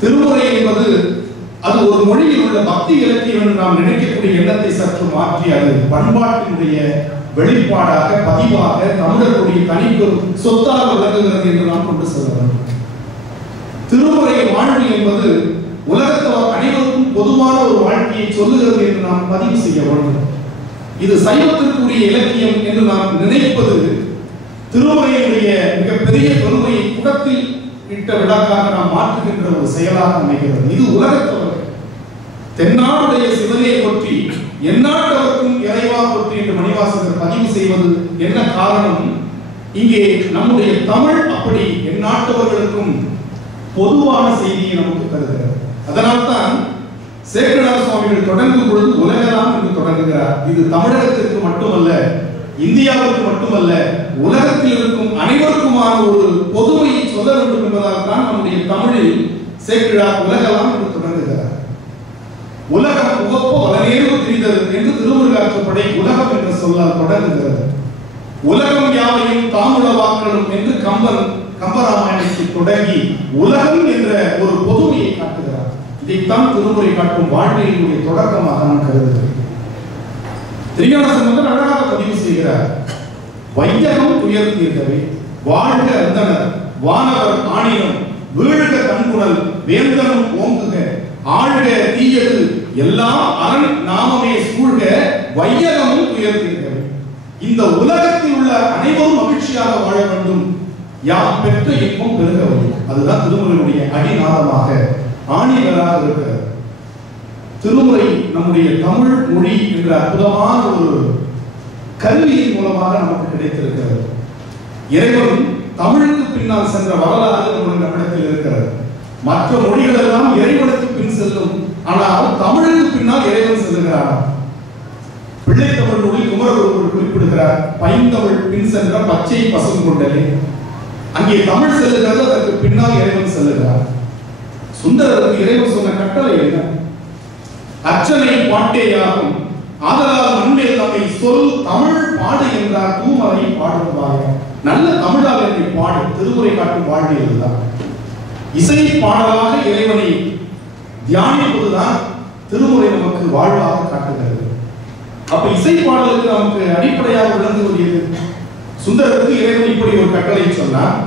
திருமுறை என்பது அது ஒரு மொழியில் உள்ள பக்தி இலக்கியம் என்று நாம் நினைக்கக்கூடிய எண்ணத்தை சற்று மாற்றி அது பண்பாட்டினுடைய வெளிப்பாடாக பதிவாக தமிழர்களுடைய தனிப்பெரும் சொத்தாக விளங்குகிறது என்று நாம் கொண்டு செல்ல வேண்டும். திருமுறை வாழ்வு என்பது உலகத்தவர் அனைவருக்கும் பொதுவான ஒரு வாழ்க்கையை சொல்லுகிறது என்று நாம் பதிவு செய்ய வேண்டும். இது சைவத்திற்குரிய இலக்கியம் என்று நாம் நினைப்பது திருமுறையினுடைய மிகப்பெரிய பெருமையை குடத்தில் இட்ட விளக்காக நாம் மாற்றுகின்ற ஒரு செயலாக அமைகிறது. இது உலகத்தவர் தென்னாடுடைய சிவனை பற்றி எந்நாட்டவருக்கும் இறைவா பற்றி என்று மணிவாசகர் பதிவு செய்வது என்ன காரணம்? இங்கே நம்முடைய தமிழ் அப்படி எந்நாட்டவர்களுக்கும் பொதுவான செய்தியை நமக்கு தருகிறது. அதனால்தான் சேக்கிழார் சுவாமிகள் தொடங்கும் பொழுது உலகலாம் என்று தொடங்குகிறார். இது தமிழகத்திற்கு மட்டுமல்ல, இந்தியாவுக்கு மட்டுமல்ல, உலகத்தில் இருக்கும் அனைவருக்குமான ஒரு பொதுமையை சொல்ல வேண்டும் என்பதால் தான் நம்முடைய தமிழில் சேக்கிழார் உலகலாம் என்று தொடங்குகிறார். உலகம் உவப்ப வளநேர்வு திரிதல் என்று திருமுருகாற்றுப்படை உலகம் என்ற சொல்லால் தொடங்குகிறது. உலகம் யாவையும் தாமுளவாக்களும் என்று கம்பராமாயணத்தை தொடங்கி உலகம் என்ற ஒரு பொதுமையை காட்டுகிறார். இதைத்தான் திருமுறை காட்டும் வாழ்வியலுடைய தொடக்கமாக நான் கருதுகிறேன். திருஞான சம்பந்தர் அழகாக பதிவு செய்கிறார். வையகம் உயர்த்தீர்களே வாழ்க அந்தனர் வானவர் ஆணினம் வீழ்க தன்குணல் வேந்தனும் ஓங்குக ஆழ்க தீயது எல்லாம் அரண் நாமமே சூழ்க வையகமும் உயர்த்தீர்களே. இந்த உலகத்தில் உள்ள அனைவரும் மகிழ்ச்சியாக வாழ வேண்டும், யாம் பெற்ற இன்பம் பெருக வேண்டும். அதுதான் திருமுறையுடைய அடிநாதமாக ஆணிவராக இருக்கிறது. திருமுறை நம்முடைய தமிழ் மொழி என்ற அற்புதமான ஒரு கல்வியின் மூலமாக நமக்கு கிடைத்திருக்கிறது. இறைவன் தமிழுக்கு பின்னால் சென்ற வரலாறு நம்மிடத்தில் இருக்கிறது. மற்ற மொழிகள் எல்லாம் இறைவனுக்கு பின் செல்லும், ஆனால் தமிழுக்கு பின்னால் இறைவன் செல்லுகிறார். பிள்ளை தமிழ் நூலில் குமரகுருவர் குறிப்பிடுகிறார், பைந்தமிழ் பின் சென்ற பச்சை பசும் கொண்டலே. அங்கே தமிழ் செல்லுகிறது, அதற்கு பின்னால் இறைவன் செல்லுகிறார். சுந்தரருக்கு இறைவன் சொன்ன கட்டளை என்ன? அச்சனை பாட்டேயாகும் ஆதலால் மண்மேல் நம்மை சொல் தமிழ் பாடு என்றார் தூமலை பாடுவாங்க. நல்ல தமிழால் என்னை பாடு. திருமுறை காட்டும் வாழ்வியல் தான். இசை பாடலாக இறைவனை தியானிப்பதுதான் திருமுறை நமக்கு வாழ்வாக காட்டுகிறது. அப்ப இசை பாடலுக்கு நமக்கு அடிப்படையாக விளங்குவது சுந்தரருக்கு இறைவன் இப்படி ஒரு கட்டளை சொன்னார்.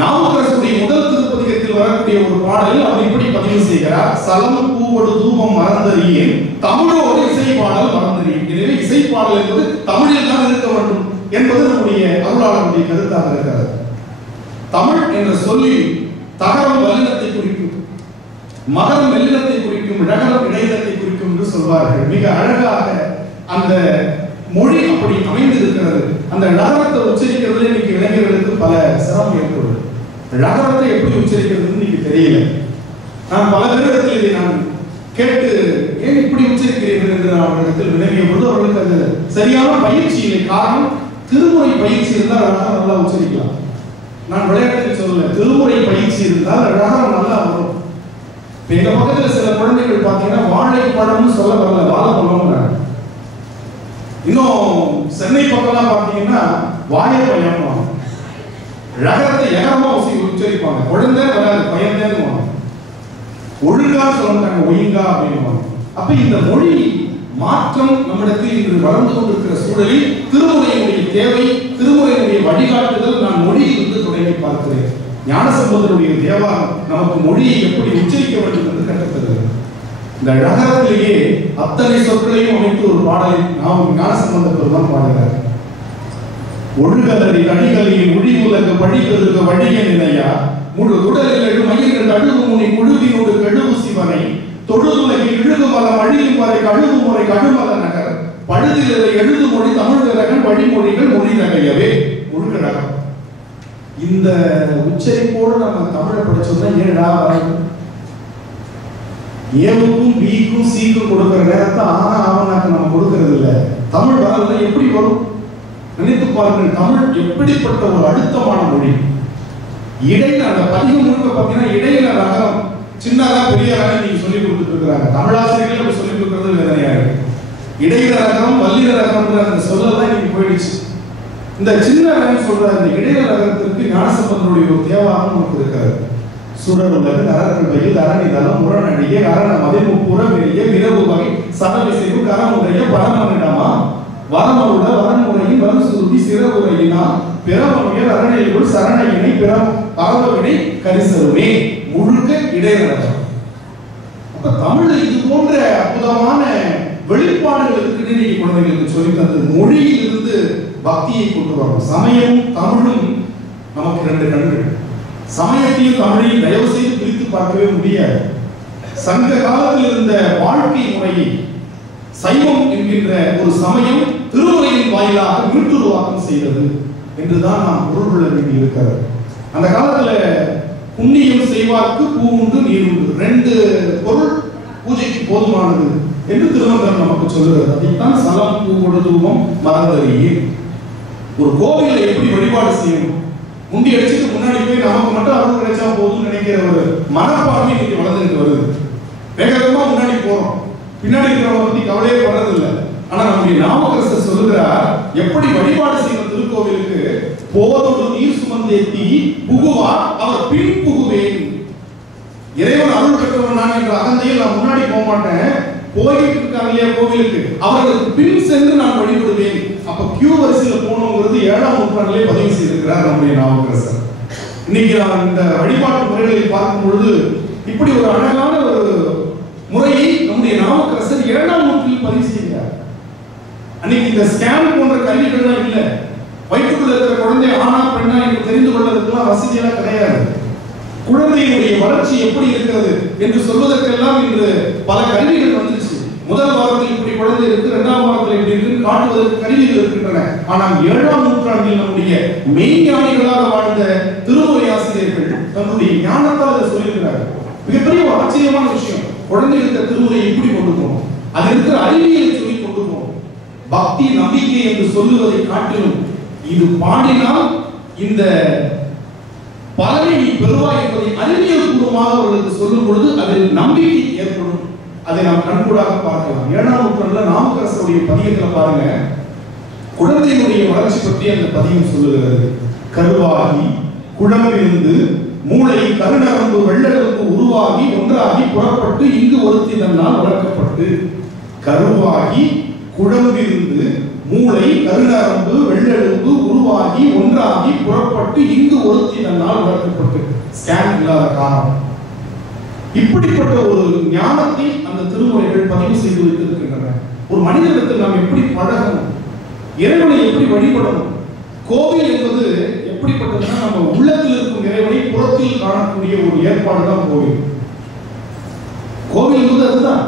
நாவுக்கரசுடைய முதல் திருப்பதிகத்தில் வரக்கூடிய ஒரு பாடலில் அவர் இப்படி பதிவு செய்கிறார். சலம் பூவோடு தூபம் மறந்தறியேன் தமிழோடு இசை பாடல் மறந்தறியேன். எனவே இசை பாடல் என்பது தமிழில் தான் இருக்க வேண்டும் என்பது நம்முடைய அருளாளருடைய கருத்தாக இருக்கிறது. தமிழ் என்ற சொல்லில் தகரம் வல்லினத்தை குறிக்கும், மகரம் மெல்லினத்தை குறிக்கும், இடகரம் இடையினத்தை குறிக்கும் என்று சொல்வார்கள். மிக அழகாக அந்த மொழி அப்படி அமைந்திருக்கிறது. அந்த நகரத்தை உச்சரிக்கிறதுல இன்னைக்கு இளைஞர்களுக்கு பல சிரமம் ஏற்படுது. நகரத்தை எப்படி உச்சரிக்கிறதுன்னு இன்னைக்கு தெரியல. நான் பல பேரிடத்தில் இதை நான் கேட்டு ஏன் இப்படி உச்சரிக்கிறீர்கள் என்று அவர்களிடத்தில் வினவிய பொழுது அவர்களுக்கு அது சரியான பயிற்சி இல்லை. காரணம், திருமுறை பயிற்சி இருந்தால் அழகாக நல்லா உச்சரிக்கலாம். நான் விளையாட்டுக்கு சொல்லல, திருமுறை பயிற்சி இருந்தால் அழகாக நல்லா வரும். எங்க பக்கத்தில் சில குழந்தைகள் பார்த்தீங்கன்னா வாழைப்பழம்னு சொல்ல வரல, வாழைப்பழம். இன்னும் சென்னை பக்கம்லாம் பார்த்தீங்கன்னா வாழைப்பழம் ரகத்தை ஏகமா உச்சரிப்பாங்க. குழந்தை வராது, பயந்தேன்னு ஒழுங்கா சொல்லுறாங்க, ஒழுங்கா அப்படின்னு. அப்ப இந்த மொழி மாற்றம் நம்மிடத்தில் இன்று வளர்ந்து கொண்டிருக்கிற சூழலில் திருமுறையினுடைய தேவை, திருமுறையினுடைய வழிகாட்டுதல் நான் மொழியிலிருந்து தொடங்கி பார்க்கிறேன். ஞானசம்பந்தருடைய தேவாரம் நமக்கு மொழியை எப்படி உச்சரிக்க வேண்டும் என்று கற்றுத்தருகிறது. இந்த நகரத்திலேயே அத்தனை சொற்களையும் அமைத்து ஒரு பாடலை நாம் ஞானசம்பந்த பெருமான் பாடுகிறார். ஒழுகலடி கடிகளில் ஒளி உலக வழிகளுக்கு வழிய நிலையா முழு உடலில் எழு மயிர்கள் அழுகு முனி குழுவினோடு கழுவு சிவனை தொழுதுலகில் இழுகு மலம் அழியும் வரை கழுவு முறை கழுமல நகர் பழுதில் எழுது மொழி தமிழ் விரகன் வழிமொழிகள் மொழி நகையவே ஒழுங்கழகம். இந்த உச்சரிப்போடு நம்ம தமிழை படிச்சோம்னா ஏழா ஏவுக்கும் பிக்கும் சீக்கும் கொடுக்கிற நேரத்தை ஆனா ஆவணாக்கு நம்ம கொடுக்கறது இல்லை. தமிழ் வரல எப்படி வரும் நினைத்து பாருங்கள். தமிழ் எப்படிப்பட்ட ஒரு அழுத்தமான மொழி. இடையில அந்த பதிகம் முழுக்க பார்த்தீங்கன்னா இடையில ரகம் சின்னதா பெரிய ரகம் நீங்க சொல்லி கொடுத்துட்டு இருக்கிறாங்க. தமிழாசிரியர்கள் அப்படி சொல்லி கொடுக்கறது வேதனையா இருக்கு. இடையில ரகம் வல்லின ரகம்ன்ற அந்த சொல்லலாம் இன்னைக்கு போயிடுச்சு. இந்த சின்ன ரகம் சொல்ற இந்த இடையில ரகத்திற்கு ஞானசம்பந்தனுடைய ஒரு தேவாரம் நமக்கு இருக்கிறது. சுடருலகு நரர்கள் பயில் அரணிதளம் முரணடிய அரண மதிப்பு புறவெளிய விரவு வகை சரவிசைவு கரமுறைய பரமனிடமா வரமருட வரன்முறையின் வருசுருதி சிறவுரையினால் பிறவனுயர் அரணையுள் சரணையினை பரவவினை கரிசருமே முழுக்க இடைநடனம். அப்ப தமிழ் இது போன்ற அற்புதமான வெளிப்பாடுகளுக்கு நீங்க குழந்தைகளுக்கு சொல்லி தந்தது. மொழியில் இருந்து பக்தியை கொண்டு வரும். சமயமும் தமிழும் நமக்கு ரெண்டு கண்கள். சமயத்தையும் தமிழையும் தயவு செய்து பிரித்து பார்க்கவே முடியாது. சங்க காலத்தில் இருந்த வாழ்க்கை முறையை சைவம் என்கின்ற ஒரு சமயம் திருமுறையின் வாயிலாக மீட்டுருவாக்கம் செய்தது என்றுதான் நாம் பொருள் கொள்ள வேண்டி இருக்கிறது. அந்த காலத்துல புண்ணியம் செய்வார்க்கு பூ உண்டு நீர் உண்டு, ரெண்டு பொருள் பூஜைக்கு போதுமானது என்று திருமந்திரம் நமக்கு சொல்லுகிறது. அதைத்தான் சலம் பூ கொடுதுவம் மறந்தறியே. ஒரு கோவிலை எப்படி வழிபாடு செய்யணும், முண்டி அடிச்சுட்டு முன்னாடி போய் நமக்கு மட்டும் அருள் கிடைச்சா போதும்னு நினைக்கிற ஒரு மனப்பான்மை இன்னைக்கு வளர்ந்துட்டு வருது. வேகமா முன்னாடி போறோம், பின்னாடி இருக்கிறவங்க பத்தி கவலையே படுறது இல்லை. ஆனா நம்முடைய நாமக்கரசர் சொல்லுகிறார், எப்படி வழிபாடு செய்யணும் திருக்கோவிலுக்கு, போதோடு நீர் சுமந்தேத்தி புகுவார் அவர் பின் புகுவேன். இறைவன் அருள் பெற்றவன் நான் என்ற அகந்தையில் நான் முன்னாடி போக மாட்டேன், போயிட்டு இருக்காங்க இல்லையா கோவிலுக்கு, அவர்களுக்கு பின் சென்று நான் வழிபடுவேன். அப்ப கியூ வரிசையில் போனோங்கிறது 7ஆம் நூற்றாண்டிலே பதிவு செய்திருக்கிறார் நம்முடைய நாமக்கரசர். இன்னைக்கு நான் இந்த வழிபாட்டு முறைகளை பார்க்கும் பொழுது இப்படி ஒரு அழகான ஒரு முறையை நம்முடைய நாமக்கரசர் 7ஆம் நூற்றாண்டில் பதிவு செய்கிறார். அன்னைக்கு இந்த ஸ்கேன் போன்ற கல்விகள்லாம் இல்லை. வயிற்றுக்குள்ள இருக்கிற குழந்தை ஆனா பெண்ணா என்று தெரிந்து கொள்வதற்கெல்லாம் வசதியெல்லாம் கிடையாது. குழந்தையினுடைய வளர்ச்சி எப்படி இருக்கிறது என்று சொல்வதற்கெல்லாம் இன்று பல கருவிகள் வந்துருச்சு. முதல் வாரத்தில் இப்படி குழந்தை இருக்கு, 2ஆம் வாரத்தில் இப்படி இருக்கு காட்டுவதற்கு கருவிகள் இருக்கின்றன. ஆனால் 7ஆம் நூற்றாண்டில் நம்முடைய மெய்ஞானிகளாக வாழ்ந்த திருமுறை ஆசிரியர்கள் தன்னுடைய ஞானத்தால் அதை சொல்லியிருக்கிறார்கள். மிகப்பெரிய ஒரு ஆச்சரியமான விஷயம். குழந்தை இருக்கிற திருமுறை எப்படி கொண்டு போகணும், அது இருக்கிற அறிவியலை சொல்லி கொண்டு போகணும். பக்தி நம்பிக்கை என்று சொல்லுவதை காட்டிலும் இது பாடினால் இந்த பலனை நீ பெறுவாய் என்பதை அறிவியல் பூர்வமாக அவர்களுக்கு சொல்லும் பொழுது அதில் நம்பிக்கை ஏற்படும். அதை நாம் கண்கூடாக பார்க்கலாம். 7ஆம் நூற்றாண்டுல நாமக்கரசருடைய பதிகத்தில் பாருங்க, குழந்தையினுடைய வளர்ச்சி பற்றி அந்த பதிகம் சொல்லுகிறது. கருவாகி குழம்பிலிருந்து மூளை கருநரம்பு வெள்ளெலும்பு உருவாகி ஒன்றாகி புறப்பட்டு இங்கு ஒருத்தி தன்னால் வளர்க்கப்பட்டு. கருவாகி குழம்பிலிருந்து மூளை கருநரம்பு வெள்ளெலும்பு உருவாகி ஒன்றாகி புறப்பட்டு இங்கு ஒருத்தி தன்னால் வளர்க்கப்பட்டு. ஸ்கேன் இல்லாத காரணம். இப்படிப்பட்ட ஒரு ஞானத்தை அந்த திருமுறைகள் பதிவு செய்து வைத்திருக்கின்றன. ஒரு மனிதனிடத்தில் நாம் எப்படி பழகணும், இறைவனை எப்படி வழிபடணும். கோவில் என்பது எப்படிப்பட்டதுன்னா, நம்ம உள்ளத்தில் இருக்கும் இறைவனை புறத்தில் காணக்கூடிய ஒரு ஏற்பாடு தான் கோவில். கோவில் என்பது அதுதான்.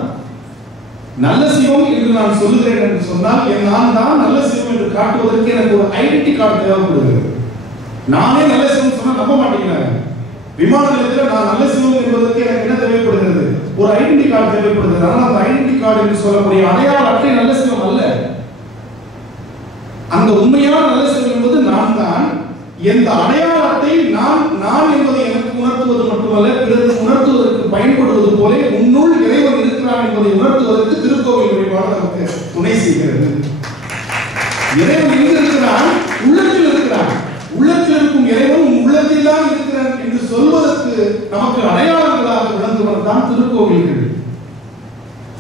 நல்ல சிவம் என்று நான் சொல்லுகிறேன் என்று சொன்னால் நான் தான் நல்ல சிவம் என்று காட்டுவதற்கு எனக்கு ஒரு ஐடென்டி கார்டு தேவைப்படுகிறது. நானே நல்ல சிவம் சொன்னா நம்ப மாட்டேங்கிறாங்க. விமான நிலையத்தில் நான் நல்ல சிவம் என்பதற்கு எனக்கு என்ன தேவைப்படுகிறது, ஒரு ஐடென்டி கார்டு தேவைப்படுகிறது. ஆனால் அந்த ஐடென்டி கார்டு என்று சொல்லக்கூடிய அடையாள அட்டை நல்ல சிவம் அல்ல. அந்த உண்மையான நல்ல சிவம் என்பது நான் தான். எந்த அடையாள அட்டை நான் என்பதை எனக்கு உணர்த்துவது மட்டுமல்ல, பிறருக்கு உணர்த்துவதற்கு பயன்படுவது போல உன்னுள் இறைவன் இருக்கிறான் என்பதை உணர்த்துவதற்கு திருக்கோவில் வழிபாடு நமக்கு துணை செய்கிறது. இறைவன் எங்கு இருக்கிறான்? உள்ளத்தில் இருக்கிறான். உள்ளத்தில் இருக்கும் இறைவன் உள்ளத்தில் தான் இருக்கிறான் என்று சொல்வதற்கு நமக்கு அடையாளங்களாக விளங்குவது தான் திருக்கோவில்கள்.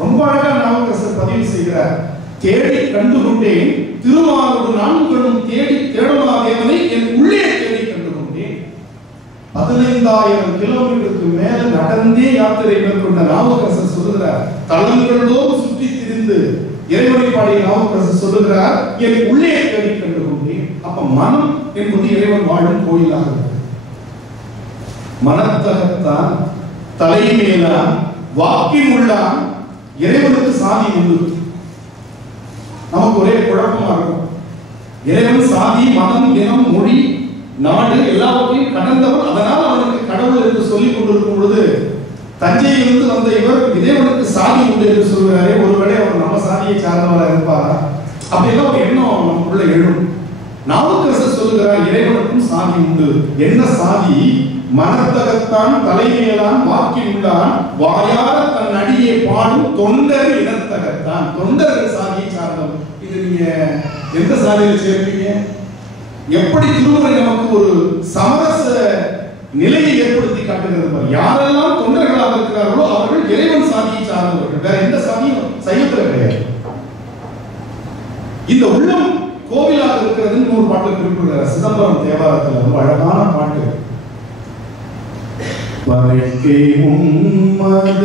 ரொம்ப அழகா நாமக்கரசர் பதிவு செய்கிறார். தேடி கண்டுகொண்டேன் திருமாலோடு 4 கண்ணும் தேடி தேடமா தேவனை என் உள்ளே தேடி கண்டுகொண்டேன். 15,000 கிலோமீட்டருக்கு மேல நடந்தே யாத்திரை மேற்கொண்ட நாமக்கரசர் சொல்லுகிறார், தளங்களோடு சுற்றி திரிந்து இறைவனை பாடிய நாமக்கரசர் சொல்லுகிறார், என் உள்ளே தேடி கண்டுகொண்டேன். அப்ப மனம் என்பது இறைவன் வாழும் கோயிலாக மனத்தகத்தான் தலைமேலான் வாக்கின் உள்ளான் இறைவனுக்கு சாதி உண்டு. நமக்கு ஒரே குழப்பமா இருக்கும். இறைவன் சாதி மதம் இனம் மொழி நாடு எல்லாவற்றையும் கடந்தவர், அதனால் அவனுக்கு கடவுள் என்று சொல்லிக் கொண்டிருக்கும் பொழுது தஞ்சையிலிருந்து வந்த இவர் இறைவனுக்கு சாதி உண்டு என்று சொல்கிறாரே, ஒருவேளை அவர் நம்ம சாதியை சார்ந்தவராக இருப்பாரா? அப்படியெல்லாம் ஒரு எண்ணம் நமக்குள்ள எழும். நாமக்கரசர் சொல்லுகிறார், இறைவனுக்கும் சாதி உண்டு. என்ன சாதி? மனத்தகத்தான் தலைமையிலான் வாக்கில் உள்ளான் வாயார தன் அடியை பாடும் தொண்டர் இனத்தகத்தான். தொண்டர்கள் சாதியை சார்ந்தவர். இது நீங்க எந்த சாதியில் சேர்ப்பீங்க? எப்படி திருமுறை நமக்கு ஒரு சமரச நிலையை ஏற்படுத்தி காட்டுகிறது. யாரெல்லாம் தொண்டர்களாக இருக்கிறார்களோ அவர்கள் இறைவன் சாதியை சார்ந்தவர்கள், வேற எந்த சாதியும் சைவத்தில் கிடையாது. இந்த உள்ளம் கோவிலாக இருக்கிறதுன்னு ஒரு பாட்டு குறிப்பிடுறார் சிதம்பரம் தேவாரத்தில். ரொம்ப அழகான பாட்டு. பறைக்கை உம்மத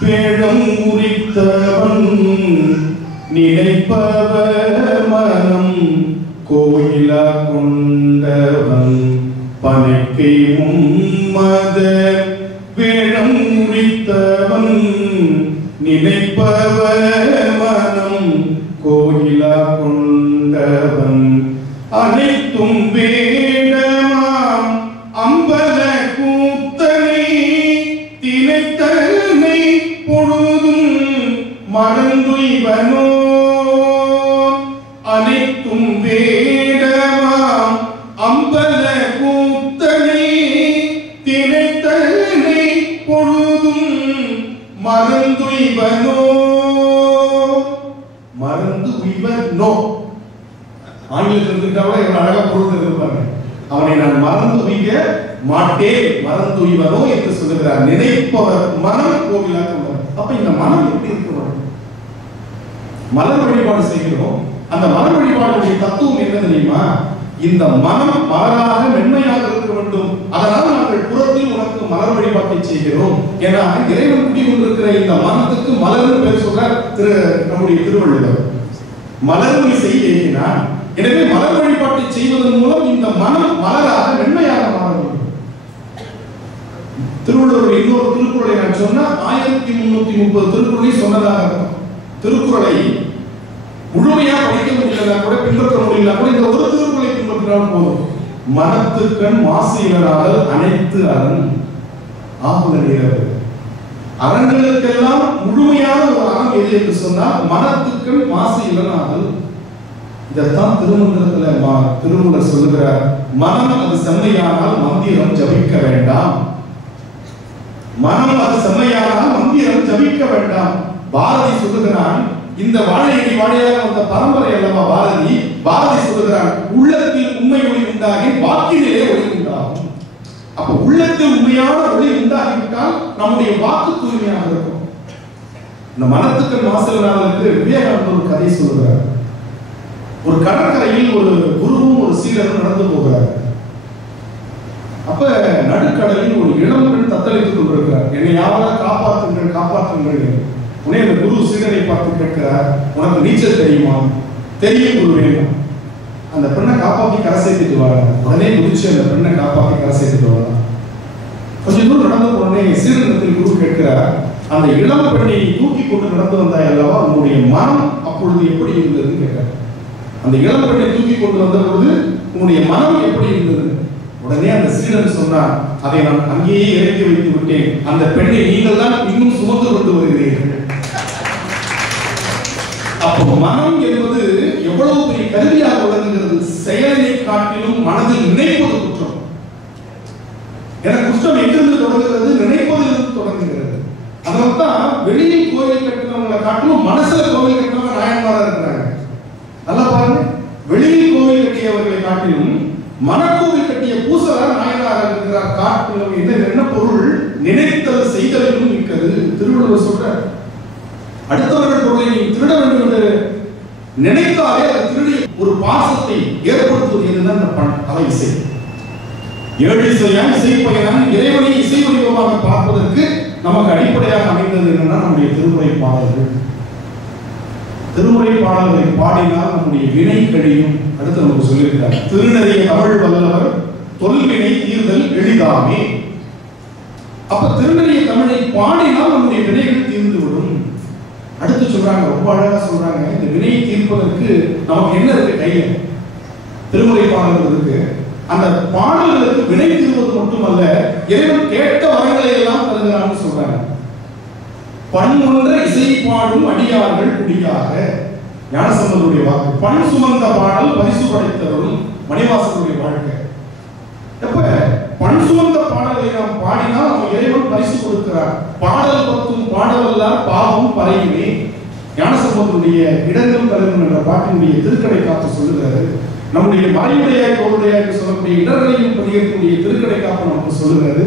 பேழம் உரித்தவன் நினைப்பவர் மனம் கோயிலா கொண்டவன். பனைக்கை உம்மத பேழம் உரித்தவன் நினைப்பவர் மனம் கோயிலா கொண்டவன். அனைத்தும் வேடமாம் அம்பல கூத்தனை தினைத்தனை பொழுதும் மறந்துய்வனோ. அனைத்தும் வேடமாம் அம்பல கூத்தனை தினைத்தனை பொழுதும் மறந்துய்வனோ. மறந்து உய்வனோ ஆங்கிலத்தில் இருந்துட்டாவே எவ்வளவு அழகா பொருள் இருப்பாங்க. அவனை நான் மறந்து உய்ய மாட்டேன், மறந்து உய்வனோ என்று சொல்லுகிறார். நினைப்பவர் மனம் கோவிலாக உள்ளவர். அப்ப இந்த மனம் எப்படி இருக்க வேண்டும்? மலர் வழிபாடு செய்கிறோம். அந்த மலர் வழிபாடுடைய தத்துவம் என்ன தெரியுமா? இந்த மனம் மலராக மென்மையாக இருக்க வேண்டும். அதனால் நாங்கள் புறத்தில் உனக்கு மலர் வழிபாட்டை செய்கிறோம். ஏன்னா இறைவன் குடிகொண்டிருக்கிற இந்த மனத்துக்கு மலர்னு பேர் சொல்ற நம்முடைய திருவள்ளுவர். மலர்மை செய்கிறான். எனவே மலர் வழிபாட்டை செய்வதன் மூலம் இந்த மனம் மலராக மென்மையாக மாற வேண்டும். திருவள்ளுவர் இன்னொரு திருக்குறளை நான் சொன்னா 1330 திருக்குறளை சொன்னதாக இருக்கும். திருக்குறளை முழுமையா படிக்க முடியலனா கூட பின்பற்ற முடியல கூட இந்த ஒரு திருக்குறளை பின்பற்றினால் போதும். மனத்துக்கண் மாசு இலனாதல் அனைத்து அரண் ஆகுல நீரது. அறங்களுக்கெல்லாம் முழுமையான ஒரு அறம் எது என்று சொன்னால் மனத்துக்கண் மாசு இலனாதல். இதைத்தான் திருமந்திரத்துல திருமூலர் சொல்லுகிறார். மனம் அது செம்மையானால் மந்திரம் ஜபிக்க வேண்டாம். மனம் அது செம்மையானால் மந்திரம் ஜபிக்க வேண்டாம். பாரதி சொல்லுகிறான், இந்த வாழையடி வாழையாக வந்த பரம்பரை அல்லவா பாரதி. பாரதி சொல்லுகிறான், உள்ளத்தில் உண்மை ஒளி உண்டாகி வாக்கிலே ஒளி உண்டாகும். அப்ப உள்ளத்தில் உண்மையான ஒளி உண்டாகிவிட்டால் நம்முடைய வாக்கு தூய்மையாக இருக்கும். இந்த மனத்துக்கு மாசலாளருக்கு விவேகானந்தர் ஒரு கதை சொல்லுகிறார். ஒரு கடற்கரையில் ஒரு குருவும் ஒரு சீடரும் நடந்து போகிறார். அப்ப நடுக்கடலில் ஒரு இளம் பெண் தத்தளித்துக் கொண்டிருக்கிறார். என்னை யாராவது காப்பாற்றுங்கள் காப்பாற்றுங்கள். உடனே அந்த குரு சீடரை பார்த்து கேட்கிறார், உனக்கு நீச்சல் தெரியுமா? தெரியும் குருவே. அந்த பெண்ணை காப்பாற்றி கரை சேர்த்துட்டு வர. உடனே குதிச்சு அந்த பெண்ணை காப்பாற்றி கரை சேர்த்துட்டு வர. கொஞ்சம் தூரம் நடந்து உடனே சீடத்தில் குரு கேட்கிறார், அந்த இளம் பெண்ணை தூக்கி கொண்டு நடந்து வந்தாய் அல்லவா, உன்னுடைய மனம் அப்பொழுது எப்படி இருந்ததுன்னு கேட்கிறார். அந்த இளம் பெண்ணை தூக்கி கொண்டு வந்த பொழுது உன்னுடைய மனம் எப்படி இருந்தது? உடனே அந்த சீடன் சொன்னார், அதை நான் அங்கேயே இறக்கி வைத்து விட்டேன். அந்த பெண்ணை நீங்கள் தான் இன்னும் சுமந்து கொண்டு வருகிறீர்கள். அப்போ மனம் என்பது எவ்வளவு பெரிய கருவியாக விளங்குகிறது. செயலை காட்டிலும் மனதில் நினைப்பது குற்றம். எனக்கு குற்றம் எங்கிருந்து தொடங்குகிறது? நினைப்பதிலிருந்து தொடங்குகிறது. அதனால்தான் வெளியில் கோவில் கட்டினவங்களை காட்டிலும் மனசுல கோவில் கட்டினவங்க நாயன்மாரா இருக்கிறாங்க. நல்லா பாருங்க, வெளியில் கோவில் கட்டியவர்களை காட்டிலும் மனக்கோவில் கட்டிய பூசலார் நாயனாராக இருக்கிறார். காட்டிலும் என்ன பொருள்? நினைத்தல் செய்தலும் மிக்கது. திருவள்ளுவர் சொல்றார், அடுத்தவர்கள் பொருளை நீ திருட வேண்டும் என்று நினைத்தாலே அது திருடி ஒரு பாசத்தை ஏற்படுத்துவது என்னதான் அந்த இசை. ஏழு இசையான் இசை பயனான் இறைவனை இசை வடிவமாக பார்ப்பதற்கு நமக்கு அடிப்படையாக அமைந்தது என்னன்னா நம்முடைய திருமுறை பாடல்கள். திருமுறை பாடல்களை பாடினால் நம்முடைய வினை கழியும். அடுத்து நமக்கு சொல்லியிருக்கிறார், திருநெறிய தமிழ் வல்லவர் தொல்வினை தீர்தல் எளிதாமே. அப்ப திருநெறிய தமிழை பாடினால் நம்முடைய வினைகள் தீர்ந்துவிடும். அடுத்து சொல்றாங்க, ரொம்ப அழகா சொல்றாங்க, இந்த வினையை தீர்ப்பதற்கு நமக்கு என்ன இருக்கு கையில? திருமுறை பாடல்கள் இருக்கு. அந்த பாடல்களுக்கு வினை தீர்வது மட்டுமல்ல, இறைவன் கேட்ட வரங்களை எல்லாம் தருகிறான்னு சொல்றாங்க. பண் ஒன்ற இசை பாடும் அடியார்கள் குடியாக. ஞானசம்பந்தருடைய வாக்கு. பண் சுமந்த பாடல் பரிசு படைத்தவரும் மணிவாசனுடைய வாழ்க்கை. எப்ப பண் சுமந்த பாடலை நாம் பாடினால் நம்ம இறைவன் பரிசு கொடுக்கிறார். பாடல் பத்தும் பாடவல்லார் பாவம் பறையுமே. ஞானசம்பந்தருடைய இடங்கள் தரும் என்ற பாட்டினுடைய திருக்கடை காத்து சொல்லுகிறாரு, நம்முடைய மறையுடைய தோளுடைய என்று சொல்லக்கூடிய இடர்களையும் பதியக்கூடிய திருக்கடைக்காப்பு நமக்கு சொல்லுகிறது.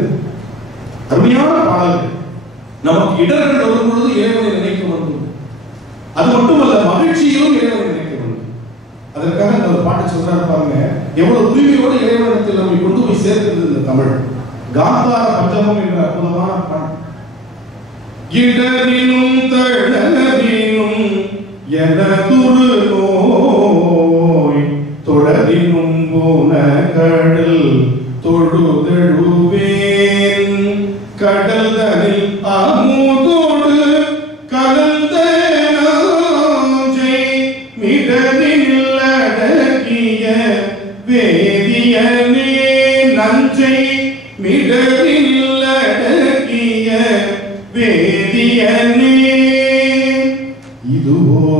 அருமையான பாடல்கள். நமக்கு இடர்கள் வரும் பொழுது இறைவனை நினைக்க வேண்டும். அது மட்டுமல்ல, மகிழ்ச்சியிலும் இறைவனை நினைக்க வேண்டும். அதற்காக இந்த பாட்டு சொல்றாரு பாருங்க, எவ்வளவு உரிமையோடு இறைவனத்தில் நம்மை கொண்டு போய் சேர்க்கிறது இந்த தமிழ். காந்தார பஞ்சமம் என்ற அற்புதமான பாட்டு. இடரினும் தளரினும் எனதுரு நோய் தொடரினும் போனகடல் தொழுதழுவேன் கடல்தனில் அமுதோடு கலந்த நாஞ்சை மிடரில் அடக்கிய வேதியனே நஞ்சை மிடரில் அடக்கிய வேதியனே இதுவோ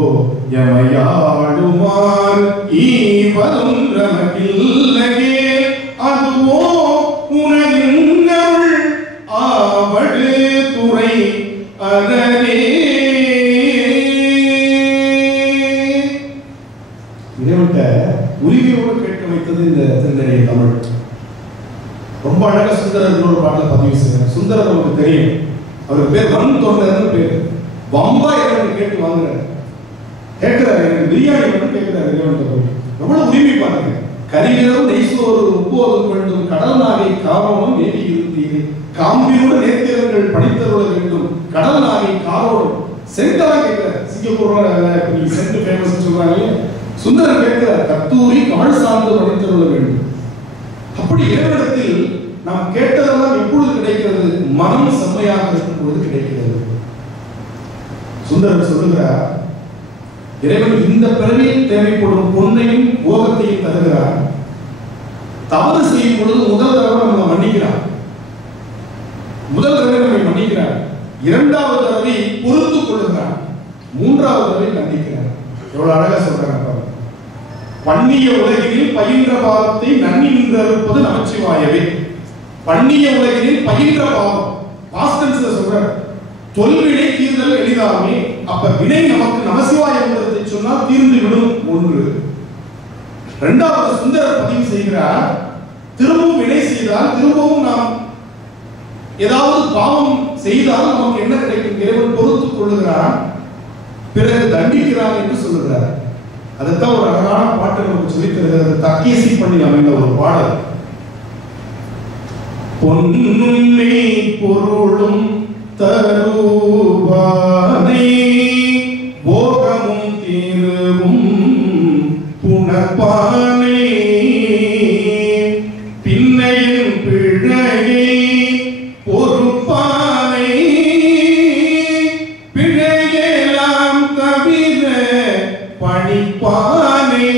எமையாடுமார் ஈவரும் நமக்கில்லையே அதுவோ உனதின்னருள் ஆவடு துறை அரணே. இறைவன்கிட்ட உரிமையோடு கேட்க வைத்தது இந்த திருநெறிய தமிழ். ரொம்ப அழகா சுந்தரர் ஒரு பாட்டில் பதிவு செய்யறார். சுந்தரர் நமக்கு தெரியும், அவருக்கு பேர் வன் தொண்டர்னு பேர். வம்பா இறைவன் கேட்டு வாங்குறாரு, கேட்கிறாரு, எனக்கு பிரியாணி மட்டும் கேட்கிறாரு இறைவன். எவ்வளவு உரிமை பாருங்க. கரிகிறம் நெய்சோறு உப்போதும் வேண்டும் கடல் நாகை காரோடும் நேடி இருந்தீங்க காம்பியோடு நேர்த்தியர்கள் படித்தருள வேண்டும் கடல் நாகை காரோடும் சென்டரா கேட்கிறார். சிங்கப்பூர்ல சென்ட் ஃபேமஸ் சொல்றாங்க. சுந்தரர் கேட்கிறார், கத்தூரி கமல் சார்ந்து படித்தருள வேண்டும். அப்படி இறைவனிடத்தில் நாம் கேட்டதெல்லாம் எப்பொழுது கிடைக்கிறது? மனம் செம்மையாக இருக்கும் பொழுது கிடைக்கிறது. சுந்தரர் சொல்லுகிறார், இறைவன் இந்த பிறவியில் தேவைப்படும் பொன்னையும் போகத்தையும் தருகிறார். தவறு செய்யும் பொழுது முதல் தடவை நம்ம மன்னிக்கிறார், முதல் தடவை நம்மை மன்னிக்கிறார், இரண்டாவது தடவை பொறுத்துக் கொள்ளுகிறார், மூன்றாவது தடவை கண்டிக்கிறார். எவ்வளவு அழகா சொல்றாங்க. பண்ணிய உலகினில் பயின்ற பாவத்தை நன்னி நின்று அறுப்பது நமச்சிவாயவே. பண்ணிய உலகினில் பயின்ற பாவம் பாஸ்ட் டென்ஸ்ல சொல்றார். தொல்வினை தீர்தல் எளிதாமே. அப்ப வினை நமக்கு நமசிவாய மந்திரத்தை சொன்னால் தீர்ந்து விடும். ஒன்று. இரண்டாவது சுந்தரர் பதிவு செய்கிறார், திரும்பவும் வினை செய்தால் திரும்பவும் நாம் ஏதாவது பாவம் செய்தால் நமக்கு என்ன கிடைக்கும்? இறைவன் பொறுத்துக் கொள்ளுகிறான், பிறகு தண்டிக்கிறான் என்று சொல்லுகிறார். அதைத்தான் ஒரு அழகான பாட்டு நமக்கு சொல்லித் தருகிறது. தக்கேசி பண்ணி அமைந்த ஒரு பாடல். பொன்னும் மெய் பொருளும் தருவானை போகமும் தீருவும் புணப்பானை பின்னையின் பிழையை பொறுப்பானை பிழையெல்லாம் தவிர பணிப்பானை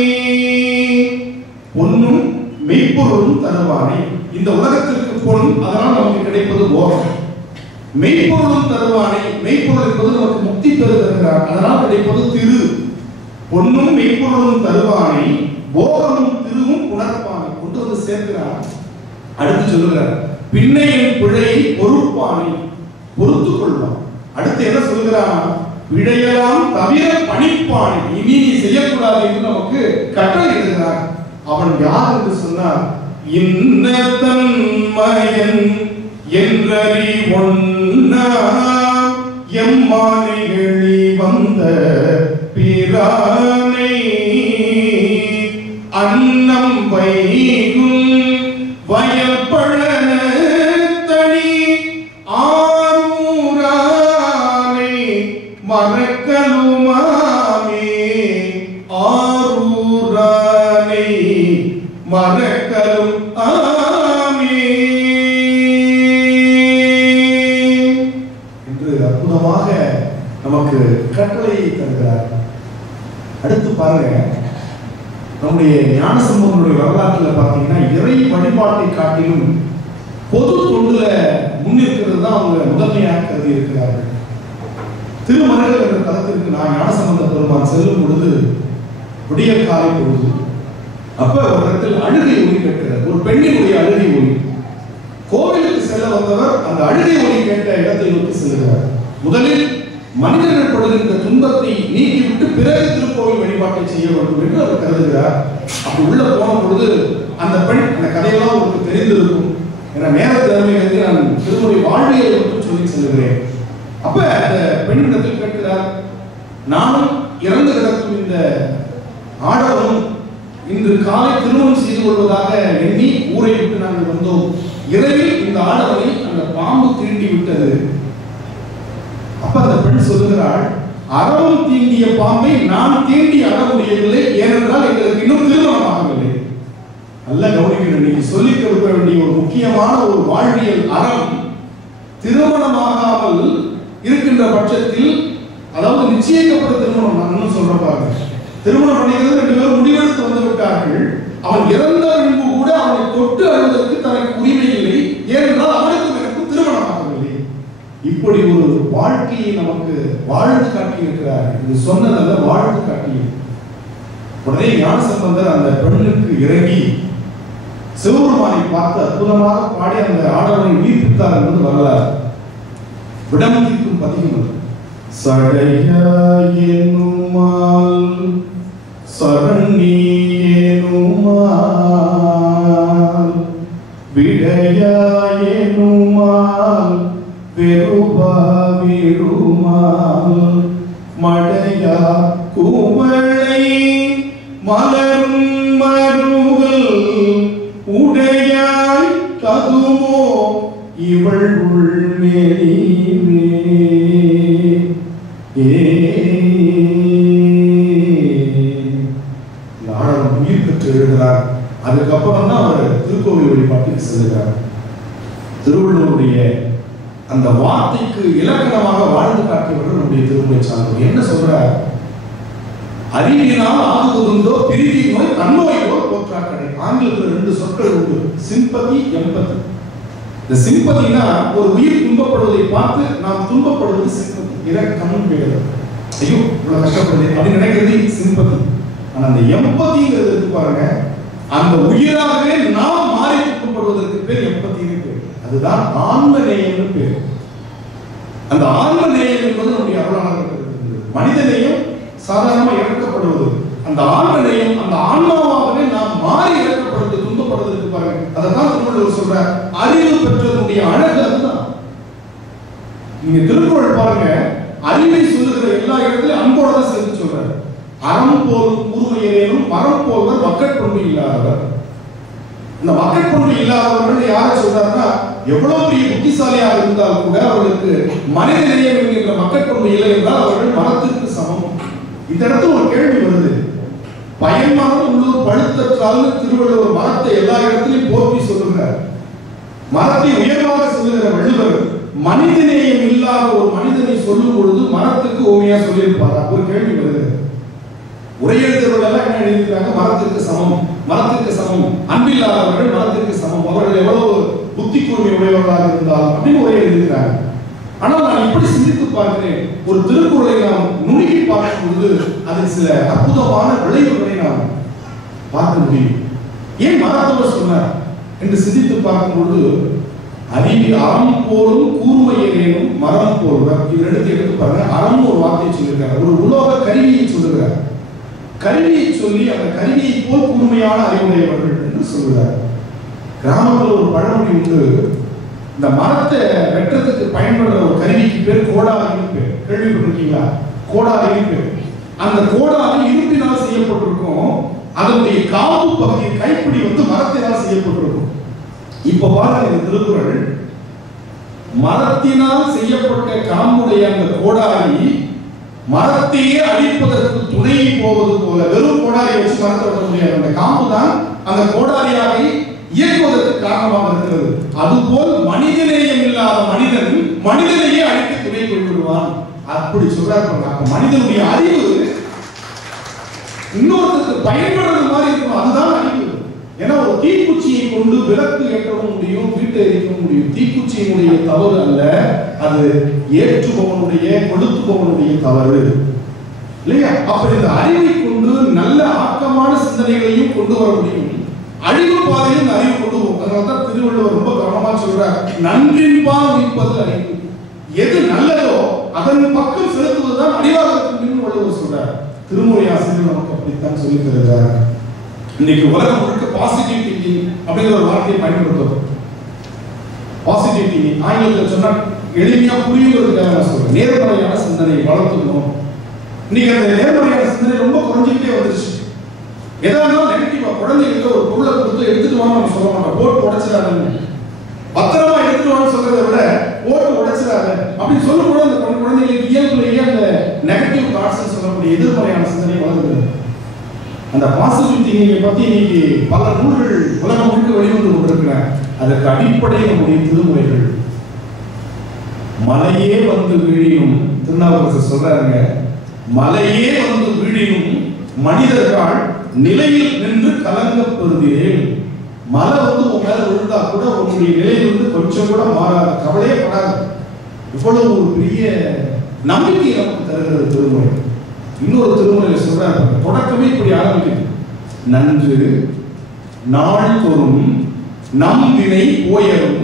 பொன்னும் மெய்ப்பொருளும் தருவானை. இந்த உலகத்திற்கு பொன், அதனால் நமக்கு கிடைப்பது போகம். மெய்ப்பொருளும் தருவானை, மெய்ப்பொருள் என்பது நமக்கு முக்தி பெறுகிறார், அதனால் கிடைப்பது திரு. பொன்னும் மெய்ப்பொருளும் தருவானை போகமும் திருவும் உணர்ப்பானை கொண்டு வந்து சேர்க்கிறார். அடுத்து சொல்லுகிறார், பின்னையின் பிழையை பொறுப்பானை பொறுத்துக் கொள்வான். அடுத்து என்ன சொல்கிறார்? விடையெல்லாம் தவிர பணிப்பானை, இனி நீ செய்யக்கூடாது என்று நமக்கு கட்டளை எழுதுகிறார். அவன் யார் என்று சொன்னார்? இன்ன தன்மயன் என்றறி ஒன்னா எம்மானை எழி வந்த பிரானை அன்னம் வைகும் வயப்பழன தனி ஆரூரானை மறக்கலுமாமே ஆரூரானை மறக்கலும் ஆமே என்று அற்புதமாக நமக்கு கட்டளை தருகிறார். அடுத்து பாருங்க, நம்முடைய ஞானசம்பந்தனுடைய வரலாற்றில் பார்த்தீங்கன்னா இறை வழிபாட்டை காட்டிலும் பொது தொண்டுல முன்னிற்கிறது தான் அவங்க முதன்மையாக கருதி இருக்கிறார்கள். திருமறைகள் என்ற தளத்திற்கு நான் ஞானசம்பந்த பெருமான் செல்லும் பொழுது விடிய காலை பொழுது அப்ப ஒரு இடத்தில் அழுகை ஒலி கேட்கிறது. ஒரு பெண்ணினுடைய அழுகை ஒலி. கோவிலுக்கு செல்ல வந்தவர் அந்த அழுகை ஒலி கேட்ட இடத்தை நோக்கி செல்கிறார். முதலில் மனிதர்கள் படுகின்ற துன்பத்தை நீக்கிவிட்டு பிறகு திருக்கோவில் வழிபாட்டை செய்ய வேண்டும் என்று அவர் கருதுகிறார். அப்படி உள்ள போன பொழுது அந்த பெண், அந்த கதையெல்லாம் உங்களுக்கு தெரிந்திருக்கும், என நேரத்தை அறிவியத்தை நான் திருமுறை வாழ்வியலை மட்டும் சொல்லி செல்கிறேன். அப்ப அந்த பெண்ணிடத்தில் கேட்கிறார், நானும் இறந்து கிடக்கும் இந்த ஆடவனும் இன்று காலை திருமணம் செய்து கொள்வதாக எண்ணி ஊரை விட்டு நாங்கள் வந்தோம். இரவில் இந்த ஆடவனை அந்த பாம்பு தீண்டி விட்டது. அப்ப அந்த பெண் சொல்லுகிறாள், அரவம் தீண்டிய பாம்பை நான் தீண்டி அட முடியவில்லை, ஏனென்றால் எங்களுக்கு இன்னும் திருமணம் ஆகவில்லை. நல்ல கவனிக்கணும், நீங்க சொல்லிக் கொடுக்க வேண்டிய ஒரு முக்கியமான ஒரு வாழ்வியல் அறம், திருமணமாகாமல் இருக்கின்ற பட்சத்தில், அதாவது நிச்சயிக்கப்பட்ட திருமணம், நான் இன்னும் சொல்ற பாருங்க, திருமணம் பண்ணிக்கிறது 2 பேரும் முடிவெடுத்து வந்து விட்டார்கள். அவன் இறந்த பின்பு கூட அவனை தொட்டு அழுவதற்கு தனக்கு உரிமை இல்லை, ஏனென்றால் அவனுக்கும் எனக்கும் திருமணம் ஆகவில்லை. இப்படி ஒரு வாழ்க்கையை நமக்கு வாழ்ந்து காட்டியிருக்கிறார். இது சொன்னதல்ல, வாழ்ந்து காட்டிய. உடனே ஞானசம்பந்தர் அந்த பெண்ணுக்கு இறங்கி சிவபெருமானை பார்த்து அற்புதமாக பாடி அந்த ஆடவனை உயிர்ப்பித்தார் என்பது வரலாறு. விடமதிக்கும் பதிகம் சடையாயனுமால் சரண்யேனுமால் விடையாயனுமால் வெறுபாவிடுமால் மடையா குவளை மலரும் மருவல் உடையாய் கதுமோ இவள் உள்மேலிமே. ஆடவன் உயிர் பெற்று எழுதுகிறார். அதுக்கப்புறம் தான் அவர் திருக்கோவில் வழிபாட்டுக்கு செல்கிறார். திருவள்ளுவருடைய அந்த வார்த்தைக்கு இலக்கணமாக வாழ்ந்து காட்டியவர்கள் நம்முடைய திருமுறை சார்ந்தவர். என்ன சொல்றார்? அறிவினால் ஆகுவதுண்டோ பிரிதி நோய் தன்னோயோ போற்றாக்கடை. ஆங்கிலத்தில் 2 சொற்கள் உண்டு, சிம்பதி, எம்பதி. இந்த சிம்பதினா ஒரு உயிர் துன்பப்படுவதை பார்த்து நாம் துன்பப்படுவது சிம்பதி, இரக்கம் பேரு. ஐயோ இவ்வளவு கஷ்டப்படுது அப்படின்னு நினைக்கிறது சிம்பதி. ஆனா அந்த எம்பதிங்கிறது இருக்கு பாருங்க, அந்த உயிராகவே நாம் மாறி துன்பப்படுவதற்கு பேர் எம்பதின்னு பேர். அதுதான் ஆன்ம நேயம்னு பேர். அந்த ஆன்ம நேயம் என்பது நம்முடைய அருளாளர்கள் மனித நேயம் சாதாரணமா இறக்கப்படுவது. அந்த ஆன்ம நேயம், அந்த ஆன்மாவாகவே நாம் மாறி இறக்கப்படுவது, துன்பப்படுவதற்கு பாருங்க. அதைத்தான் திருவள்ளுவர் சொல்ற அறிவு பெற்றதுடைய அழகு அதுதான். நீங்க திருக்குறள் பாருங்க, அறிவை சொல்லுகிற எல்லா இடத்திலும் அன்போட தான் சேர்த்து சொல்றாரு. அறம் போலும் கூர்மையேனும் மரம் போல்வர் மக்கட்பண்பு இல்லாதவர். இந்த மக்கட்பண்பு இல்லாதவர்கள் யாரை சொல்றாருன்னா, எவ்வளவு பெரிய புத்திசாலியாக இருந்தால் கூட அவர்களுக்கு மனித நேயம் என்கின்ற மக்கட்பண்பு இல்லை என்றால் அவர்கள் மரத்திற்கு சமம். இந்த இடத்துல ஒரு கேள்வி வருது, பயன்மரம் உள்ளூர் பழுத்தற்றால் திருவள்ளுவர் மரத்தை எல்லா இடத்திலும் போற்றி சொல்லுகிறார். மரத்தை உயர்வாக சொல்லுகிற வள்ளுவர் மனித நேயம் இல்லாத ஒரு மனிதனை சொல்லும் பொழுது மரத்துக்கு ஓமையா சொல்லியிருப்பாரா? ஒரு கேள்வி வருது. உரையெழுத்தவர்கள் எல்லாம் என்ன எழுதியிருக்காங்க? மரத்திற்கு சமம், மரத்திற்கு சமம், அன்பில்லாதவர்கள் மரத்திற்கு சமம், அவர்கள் எவ்வளவு புத்தி கூர்மை உடையவர்களாக இருந்தாலும் அப்படின்னு உரை எழுதியிருக்காங்க. ஆனால் நான் இப்படி சிந்தித்து பார்க்கிறேன், ஒரு திருக்குறளை நாம் நுணுகி பார்க்கும் பொழுது அதில் சில அற்புதமான விளைவுகளை நாம் பார்க்க முடியும். ஏன் மரத்தவர் சொன்னார் என்று சிந்தித்து பார்க்கும் பொழுது, அறிவி அறம் போலும் கூர்மையேனும் மரம் போல்வர். இது எடுத்து பாருங்க. அறம் ஒரு வார்த்தையை சொல்லியிருக்காரு, ஒரு உலோக கருவியை சொல்லுகிறார். கருவியை சொல்லி அந்த கருவியை போல் கூர்மையான அறிவுடையவர்கள் என்று சொல்லுகிறார். கிராமத்தில் ஒரு பழமொழி உண்டு, இந்த மரத்தை வெட்டுறதுக்கு பயன்படுற ஒரு கருவிக்கு பேர் கோடாரின்னு பேர். கேள்விப்பட்டிருக்கீங்களா? கோடாரின்னு பேர். அந்த கோடாரி இரும்பினால் செய்யப்பட்டிருக்கும். அதனுடைய காம்பு பகுதி கைப்பிடி மரத்தினால் செய்யப்பட்டிருக்கும். இப்ப பாருங்க, இந்த திருக்குறள் மரத்தினால் செய்யப்பட்ட காம்புடைய அந்த கோடாரி மரத்தையே அழிப்பதற்கு துணை போவது போல, வெறும் கோடாரியை வச்சு மரத்தை வெட்ட முடியாது. அந்த காம்பு தான் அந்த கோடாரியாக இயக்குவதற்கு காரணமாக இருக்கிறது. அதுபோல் மனிதநேயம் இல்லாத மனிதன் மனிதனையே அழிக்க துணை கொண்டு விடுவான். அப்படி சொல்றாரு. அப்ப மனிதனுடைய அறிவு இன்னொருத்தருக்கு பயன்படுறது மாதிரி இருக்கும். அதுதான் அறிவு. ஏன்னா ஒரு தீக்குச்சியை கொண்டு விளக்கு ஏற்றவும் முடியும், வீட்டை எரிக்கவும் முடியும். தீக்குச்சியினுடைய தவறு அல்ல, அது ஏற்றுபவனுடைய கொடுத்துபவனுடைய தவறு இல்லையா? அப்ப இந்த அறிவை கொண்டு நல்ல ஆக்கமான சிந்தனைகளையும் கொண்டு வர முடியும். அழிவு பாதையில் அறிவு கொண்டு போகும். அதனால்தான் திருவள்ளுவர் ரொம்ப கவனமா சொல்றார், நன்றின்பால் நிற்பது அறிவு. எது நல்லதோ அதை அதன் பக்கம் செலுத்துவதுதான் அடிவாதத்தின் வள்ளுவர் சொல்றார். திருமுறை ஆசிரியர் நமக்கு அப்படித்தான் சொல்லி தருகிறார். இன்னைக்கு உலகம் முழுக்க பாசிட்டிவ் திங்கிங் அப்படிங்கிற ஒரு வார்த்தையை பயன்படுத்தும். பாசிட்டிவ் திங்கிங் ஆங்கிலத்தில் சொன்னா எளிமையா புரியுங்கிறதுக்காக நான் சொல்றேன். நேர்மறையான சிந்தனை வளர்த்துக்கணும். இன்னைக்கு அந்த நேர்மறையான சிந்தனை ரொம்ப குறைஞ்சிக்கிட்டே வந்துருச்சு. ஏதாவது நெகட்டிவா குழந்தைகிட்ட ஒரு பொருளை கொடுத்து எடுத்துட்டு வாங்க நம்ம சொல்ல மாட்டோம். போட்டு உடைச்சிடாதுன்னு, பத்திரமா எடுத்துட்டு வாங்க சொல்றதை விட போட்டு உடைச்சிடாது அப்படின்னு சொல்லும்போது அந்த குழந்தைகளுக்கு இயல்புலேயே அந்த நெகட்டிவ் தாட்ஸ் சொல்லக்கூடிய எதிர்மறையான சிந்தனை வளர்ந்து அந்த பாசிட்டிவ் திங்கிங்கை பத்தி இன்னைக்கு பல நூல்கள் உலகம் முழுக்க வெளிவந்து கொண்டிருக்கிற அதற்கு அடிப்படை நம்முடைய திருமுறைகள். மலையே வந்து வீழினும், திருநாவுக்கரசர் சொல்றாங்க, மலையே வந்து வீழினும் மனிதர்கள் நிலையில் நின்று கலங்க பெறுகிறேன். மலை வந்து உன் மேல விழுந்தா கூட உன்னுடைய நிலையிலிருந்து கொஞ்சம் கூட மாறாது, கவலையே படாது. இவ்வளவு ஒரு பெரிய நம்பிக்கை நமக்கு தருகிறது திருமுறை. இன்னொரு திருமுறையில சொல்றாங்க, தொடக்கமே இப்படி ஆரம்பிக்குது. நன்று நாள்தோறும் நம் வினை போயரும்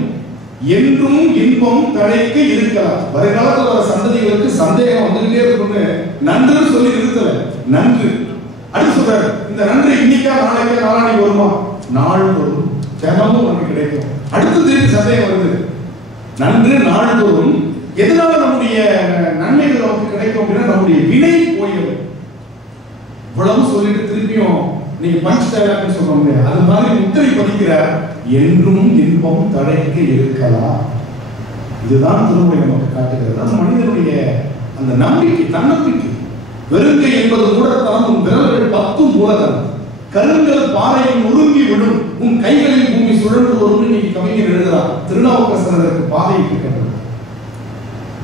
என்றும் இன்பம் தழைக்க இருக்கலாம். வருங்காலத்தில் வர சந்ததிகளுக்கு சந்தேகம் வந்துகிட்டே இருக்குன்னு நன்று சொல்லி நிறுத்தல, நன்று அடுத்து சொல்றாரு. இந்த நன்று இன்னைக்கா நாளைக்கா நாளானைக்கு வருமா? நாள்தோறும் தினமும் நமக்கு கிடைக்கும். அடுத்து திருப்பி சந்தேகம் வருது. நன்று நாள்தோறும் எதனால நம்முடைய நன்மைகள் நமக்கு கிடைக்கும் அப்படின்னா நம்முடைய வினை போயரும். இவ்வளவு சொல்லிட்டு திருப்பியும் நீங்க பஞ்ச் டயலாக்னு சொல்ல முடியாது. அது மாதிரி முத்திரை பதிக்கிறார், என்றும் இன்பம் தழைக்க இருக்கலாம். இதுதான் திருமுறை நமக்கு காட்டுகிறது. அது மனிதனுடைய அந்த நம்பிக்கை, தன்னம்பிக்கை. வெறுங்கை என்பது மூடத்தனம், உன் விரல்கள் 10 மூலதனம். கருங்கல் பாறையில் நொறுங்கி விடும், உன் கைகளில் பூமி சுழன்று வரும். நீ கவிஞர் எழுதுறார். திருநாவுக்கரசருக்கு பாதை இருக்கிறது.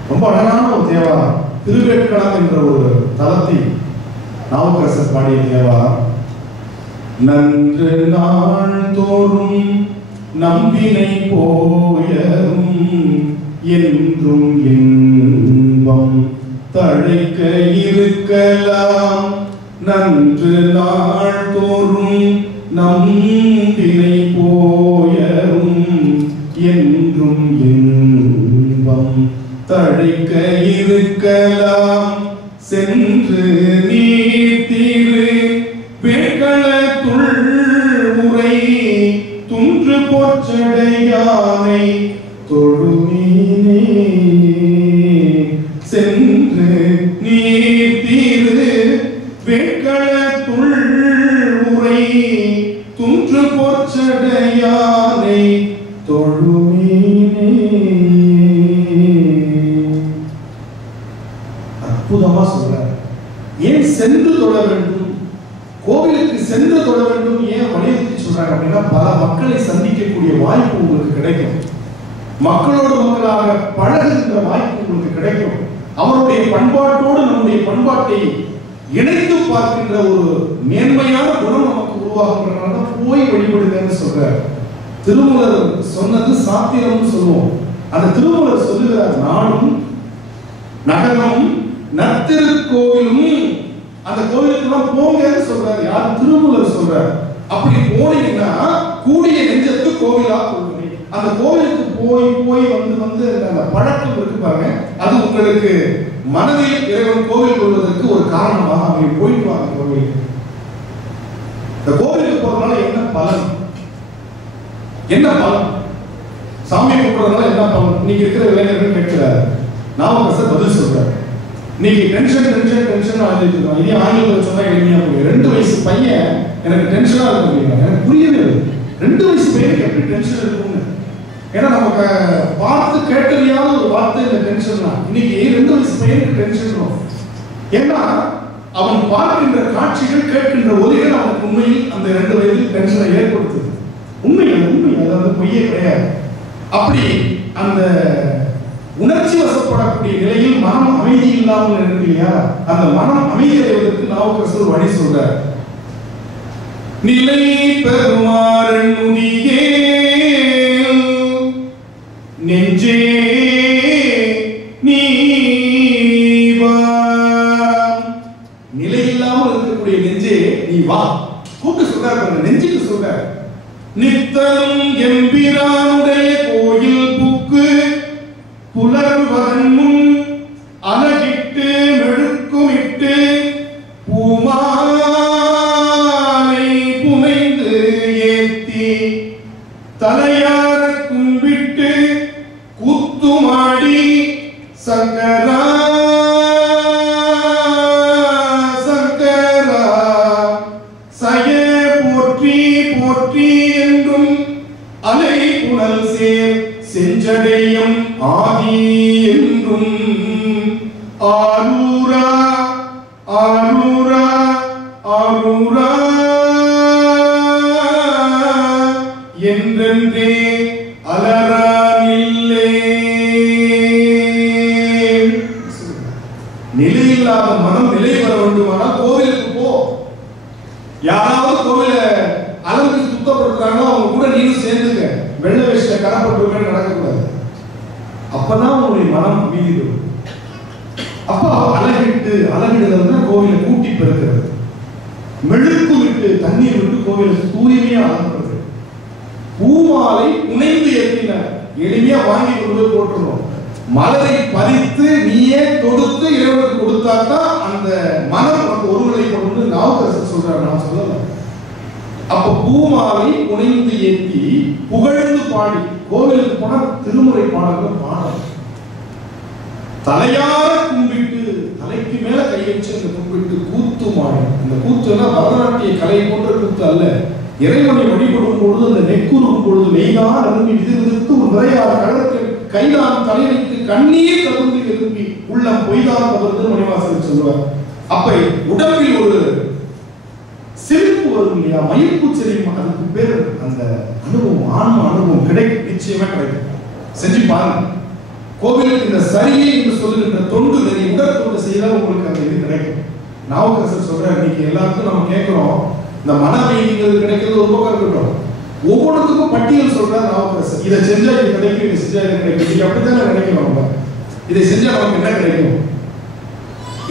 ரொம்ப அழகான ஒரு தேவாரம். திருவேட்களம் என்ற ஒரு தலத்தை நாவுக்கரசர் பாடிய தேவாரம். நன்று நாள்தோறும் நம்பினை போயரும் என்றும் இன்பம் தழைக்க இருக்கலாம். நன்று நாள்தோறும் நம்பினை போயரும் என்றும் இன்பம் தழைக்க இருக்கலாம். சென்று நீர்த்திரு வேட்களத்துள் உரை துன்று போச்சடையானை தொழுமீனே. சென்று நீர்த்திரு வேட்களத்துள் உரை துன்று போச்சடையானை தொழுமீனே. அற்புதமா சொல்றார். ஏன் சென்று தொழ வேண்டும், கோவிலுக்கு சென்று தொழ வேண்டும் ஏன் வலியுறுத்தி சொல்றாங்க அப்படின்னா, பல மக்களை சந்திக்கக்கூடிய வாய்ப்பு உங்களுக்கு கிடைக்கும். மக்களோடு மக்களாக பழகுகின்ற வாய்ப்பு உங்களுக்கு கிடைக்கும். அவருடைய பண்பாட்டோடு நம்முடைய பண்பாட்டை இணைத்து பார்க்கின்ற ஒரு மேன்மையான குணம் நமக்கு உருவாகுன்றதுனால போய் வழிபடுங்கன்னு சொல்றார். திருமூலர் சொன்னது சாத்திரம்னு சொல்லுவோம். அந்த திருமூலர் சொல்லுகிறார், நாடும் நகரம் நத்திருக்கோவிலும், அந்த கோவிலுக்குலாம் போங்கன்னு சொல்றாரு. யார்? திருமூலர் சொல்றாரு. அப்படி போனீங்கன்னா கூடிய நெஞ்சத்து கோவிலா கொள்ளுங்க. அந்த கோவிலுக்கு போய் போய் வந்து அந்த பழக்கம் இருக்கு பாருங்க, அது உங்களுக்கு மனதில் இறைவன் கோவில் கொள்வதற்கு ஒரு காரணமாக அவங்க போயிட்டு வாங்க கோவிலுக்கு. இந்த கோவிலுக்கு போறதுனால என்ன பலன்? என்ன பலன்? சாமி கும்பிடுறதுனால என்ன பலன்? இன்னைக்கு இருக்கிற இளைஞர்கள் கேட்கிறாரு. நாவுக்கரசர் பதில் சொல்றாரு. இன்னைக்கு டென்ஷன் டென்ஷன் டென்ஷன் ஆகிட்டு இருக்கோம். இதே ஆங்கிலத்தில் சொன்னா எளிமையா புரியும். 2 வயசு பையன் எனக்கு டென்ஷனா இருக்கு, எனக்கு புரியவே இல்லை. 2 வயசு பையனுக்கு எப்படி டென்ஷன் இருக்கும்னு. ஏன்னா நமக்கு பார்த்து கேட்டறியாத ஒரு வார்த்தை இந்த டென்ஷன் தான். இன்னைக்கு 2 வயசு பையனுக்கு டென்ஷன் வரும். ஏன்னா அவன் பார்க்கின்ற காட்சிகள், கேட்கின்ற ஒலிகள் அவனுக்கு உண்மையில் அந்த 2 வயதில் டென்ஷனை ஏற்படுத்துது. உண்மை, அதாவது பொய்யே கிடையாது. அப்படி அந்த உணர்ச்சி வசப்படக்கூடிய நிலையில் மனம் அமைதி இல்லாமல் இருக்கு இல்லையா, அந்த மனம் அமைதி அடைவதற்கு நாவுக்கரசர் வழி சொல்றார். நிலை பெருமாறன் நுதியே நெஞ்சே நீ வா. நிலை இல்லாமல் இருக்கக்கூடிய நெஞ்சே நீ வா. கூப்பிட்டு சொல்றாரு, நெஞ்சுக்கு சொல்றாரு. நித்தலும் எம்பிரானுடைய கோயில் புக்கு புலர்வதன் முன் அலட்சிய சங்கரா சங்கரா சய போற்றி போற்றி என்றும் அலை புனல் சேர் செஞ்சடையம் ஆதி என்றும் ஆரூரா ஆரூரா ஆரூரா என்றென்றே அலரானில்லே. நிலையில்லாத மனம் நிலை வர வேண்டுமானால் கோவிலுக்கு போ. யாராவது கோவில அலங்கி சுத்தப்படுத்துறாங்களோ அவங்க கூட நீனும் சேர்ந்துக்க. வெள்ள வேஷ்ட கரப்பட்டு நடக்கக்கூடாது. அப்பதான் உங்களுடைய மனம் அமைதி வரும். அப்ப அழகிட்டு அழகிடுதல்னா கோவிலை கூட்டி பெறுகிறது. மெழுக்கு விட்டு தண்ணீர் விட்டு கோவிலை தூய்மையா அலங்குறது. பூமாலை புனைந்து ஏற்றினார். எளிமையா வாங்கி கொண்டு போய் போட்டுருவோம். மலரை பறித்து நீயே தொடுத்து இறைவனுக்கு கொடுத்தாதான் அந்த மனம் வந்து ஒருவரை கொண்டு நாவுக்கரசர் சொல்றாரு, நான் சொல்லல. அப்ப பூமாலை புனைந்து ஏற்றி புகழ்ந்து பாடி கோவிலுக்கு போனா திருமுறை பாடல்கள் பாடல் தலையார கும்பிட்டு தலைக்கு மேல கை வச்சு அந்த கும்பிட்டு கூத்து மாடி. இந்த கூத்துனா பரதநாட்டிய கலை போன்ற கூத்து அல்ல. இறைவனை வழிபடும் பொழுது அந்த நெக்குறும் பொழுது மெய்தான் அரும்பி விதிர்விதிர்த்து ஒரு நிறையார் கடலுக்கு கைதான் தலை வைத்து கண்ணீர் கலந்து விரும்பி உள்ளம் பொய்தான் கவர்ந்து மணிவாசல் சொல்லுவார். அப்ப உடம்பில் ஒரு சிரிப்பு வரும் இல்லையா, மயிர்ப்பு சிரிப்பு, அதுக்கு பேர் அந்த அனுபவம், ஆன்ம அனுபவம் கிடைக்கும், நிச்சயமா கிடைக்கும். செஞ்சு பாருங்க. கோவிலுக்கு இந்த சரியை என்று சொல்லுகின்ற தொண்டு நெறி உடற்கொண்டு செய்தால் உங்களுக்கு அந்த இது கிடைக்கும். நாவுக்கரசர் சொல்றாரு, இன்னைக்கு எல்லாருக்கும் நம்ம கேட்கிறோம், இந்த மனவெளிங்கிறது கிடைக்கிறது ஒரு பக்கம் இருக்கட்டும், ஒவ்வொருத்துக்கும் பட்டியல் சொல்றாரு நாவுக்கரசர். இதை செஞ்சா இது கிடைக்கும், இதை செஞ்சா இது கிடைக்கும். இது அப்படித்தானே நினைக்கிறோம் நம்ம. இதை செஞ்சா நமக்கு என்ன கிடைக்கும்?